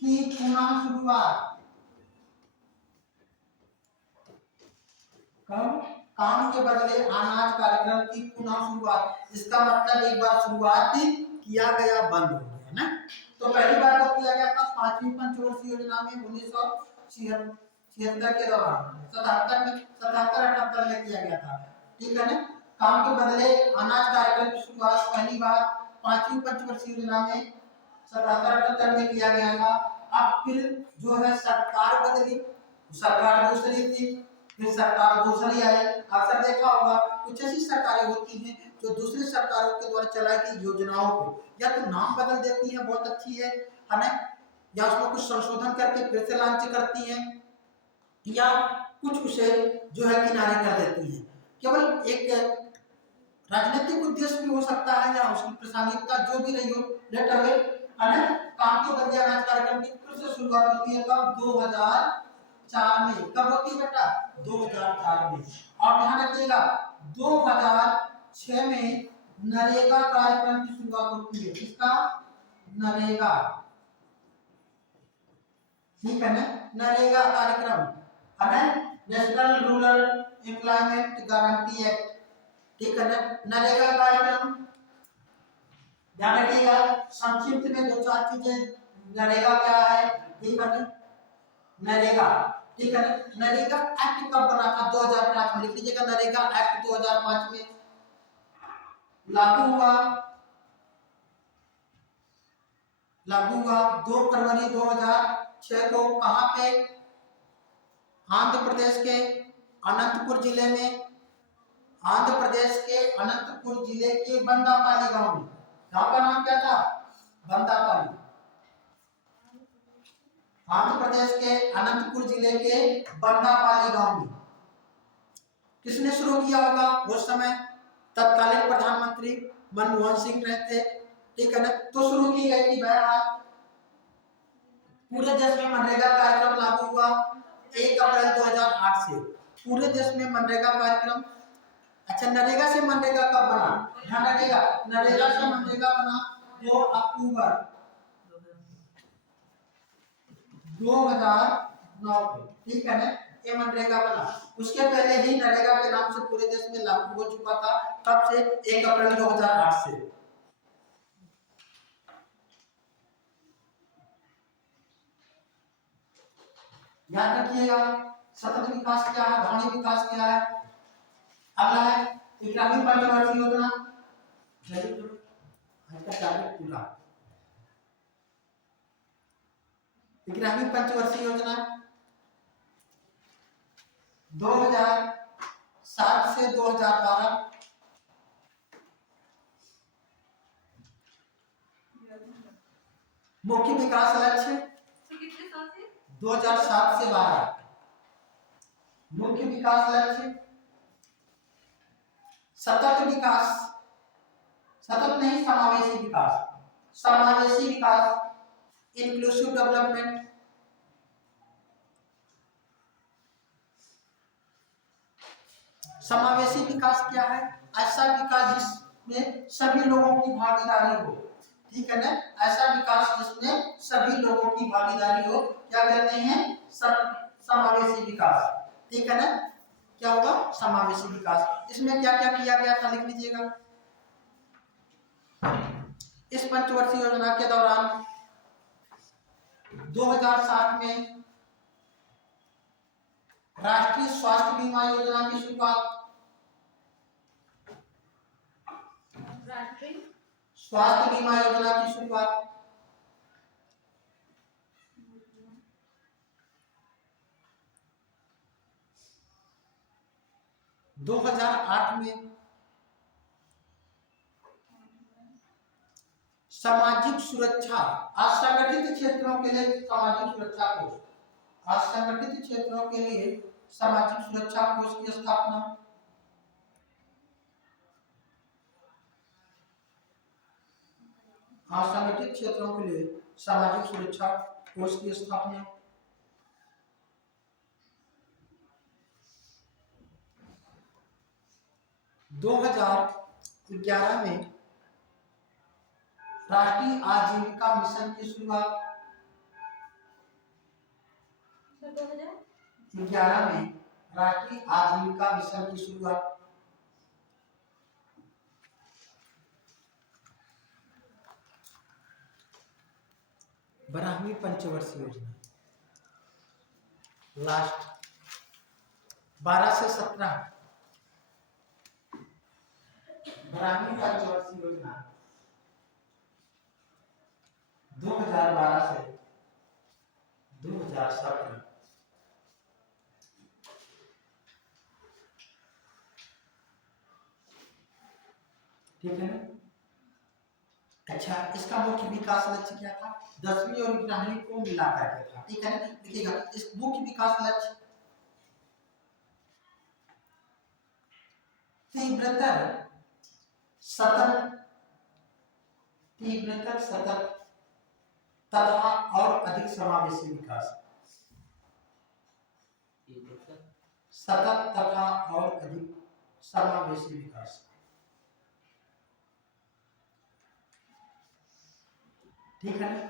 की पुनः शुरुआत। काम के बदले अनाज कार्यक्रम की पुनः शुरुआत। इसका मतलब एक बार शुरुआत किया गया, बंद हो गया ना। तो पहली बार कब किया गया था? 5वीं पंचवर्षीय योजना में 1976 के दौरान, 77 में किया गया था। ठीक है ना। काम के बदले अनाज कार्यक्रम की शुरुआत पहली बार 5वीं पंचवर्षीय योजना में 77-78 में किया गया था। अब फिर जो है सरकार बदली, सरकार दूसरी थी, फिर सरकार दूसरी आई। अक्सर देखा होगा कुछ ऐसी सरकारें होती हैं जो दूसरी सरकारों के द्वारा चलाई गई योजनाओं को या तो नाम बदल देती हैं, बहुत अच्छी है ना, या उसमें कुछ संशोधन करके फिर से लॉन्च करती हैं, या कुछ उसे जो है किनारे कर देती हैं। केवल एक राजनीतिक उद्देश्य भी हो सकता है या उसकी प्रासंगिकता जो भी रही हो, लेट अवे है ना। काम के बदले अनाज कार्यक्रम की फिर से शुरुआत होती है कब? 2004 में। कब होती है बेटा? 2004 में। और ध्यान रखिएगा 2006 में नरेगा कार्यक्रम की शुरुआत होती है। किसका? नरेगा। ठीक है ना। नरेगा कार्यक्रम है ना, national rural employment guarantee act. ठीक है ना। नरेगा कार्यक्रम ध्यान रखिएगा, संक्षिप्त में दो चार चीजें। नरेगा क्या है? ठीक है ना। नरेगा, ठीक है ना। नरेगा एक्ट कब बना था? 2005 में। लिख लीजिएगा, नरेगा एक्ट 2005 में लागू हुआ। 2 फरवरी 2006 को। कहां पे? आंध्र प्रदेश के अनंतपुर जिले में। आंध्र प्रदेश के अनंतपुर जिले के बंदापाली गांव में। गांव का नाम क्या था? बंदापाली। आंध्र प्रदेश के अनंतपुर जिले के बंदापाली गांव में। किसने शुरू किया होगा? उस समय तत्कालीन प्रधानमंत्री मनमोहन सिंह रहते। ठीक है ना। तो शुरू की गई थी। बहरहाल पूरे देश में मनरेगा कार्यक्रम लागू हुआ 1 अप्रैल 2008 से। पूरे देश में मनरेगा कार्यक्रम। अच्छा, नरेगा से मनरेगा कब बना? ध्यान रखिएगा, नरेगा से मनरेगा बना 2 अक्टूबर 2009 को। ठीक है ना। ये मनरेगा बना। उसके पहले ही नरेगा के नाम से पूरे देश में लागू हो चुका था। तब से 1 अप्रैल 2008 से। याद रखिएगा, सतत विकास क्या है, धानी विकास क्या है। अगला है ग्रामीण पंचवर्षीय योजना। टारगेट पूरा। ग्रामीण पंचवर्षीय योजना 2007 से 2012। मुख्य विकास लक्ष्य 2007 से 12। मुख्य विकास लक्ष्य सतत विकास, सतत नहीं समावेशी विकास, समावेशी विकास, इंक्लूसिव डेवलपमेंट। समावेशी विकास क्या है? ऐसा विकास जिसमें सभी लोगों की भागीदारी हो। ठीक है ना। ऐसा विकास जिसमें सभी लोगों की भागीदारी हो, क्या कहते हैं? समावेशी विकास। ठीक है ना। क्या होगा? समावेशी विकास। इसमें क्या क्या किया गया था? लिख लीजिएगा। इस पंचवर्षीय योजना के दौरान 2007 में राष्ट्रीय स्वास्थ्य बीमा योजना की शुरुआत। स्वास्थ्य बीमा योजना की शुरुआत 2008 में। सामाजिक सुरक्षा, असंगठित क्षेत्रों के लिए सामाजिक सुरक्षा कोष, असंगठित क्षेत्रों के लिए सामाजिक सुरक्षा कोष की स्थापना। असंगठित क्षेत्रों के लिए सामाजिक सुरक्षा कोष की स्थापना। 2011 में राष्ट्रीय आजीविका मिशन की शुरुआत। 2011 में राष्ट्रीय आजीविका मिशन की शुरुआत। बारहवीं पंचवर्षीय योजना, लास्ट 12 से 17, 12वीं पंचवर्षीय योजना 2012 से 2017। ठीक है ना? अच्छा, इसका मुख्य विकास लक्ष्य क्या था? 10वीं और 11वीं को मिला करके था। ठीक है ना? देखिएगा, इस मुख्य विकास लक्ष्य तीव्रतर सतत तथा और अधिक समावेशी विकास। सतत तथा और अधिक समावेशी विकास। ठीक है ना?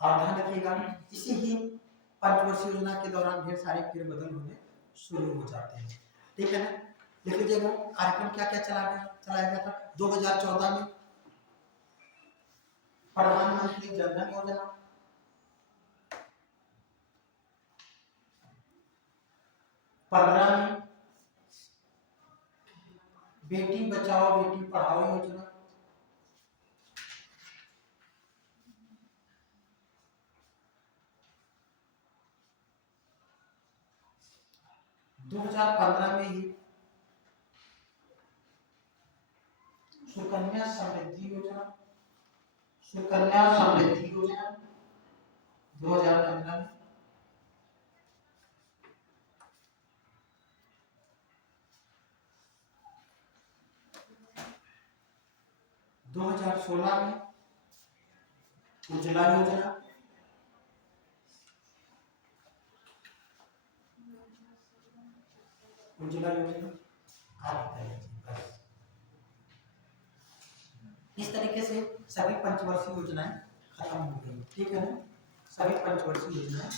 और ध्यान रखिएगा, इसी ही पंचवर्षीय योजना के दौरान ढेर सारे फेरबदल होने शुरू हो जाते हैं। ठीक है ना? लिख लीजिएगा, कार्यक्रम क्या क्या चलाया गया था। 2014 में प्रधानमंत्री जन धन योजना, 15 में बेटी बचाओ बेटी पढ़ाओ योजना, 2015 में ही सुकन्या समृद्धि योजना, 2015 में। 2016 में उज्ज्वला योजना, 2016 इस तरीके से सभी पंचवर्षीय योजनाएं खत्म हो गई। ठीक है ना? सभी पंचवर्षीय योजनाएं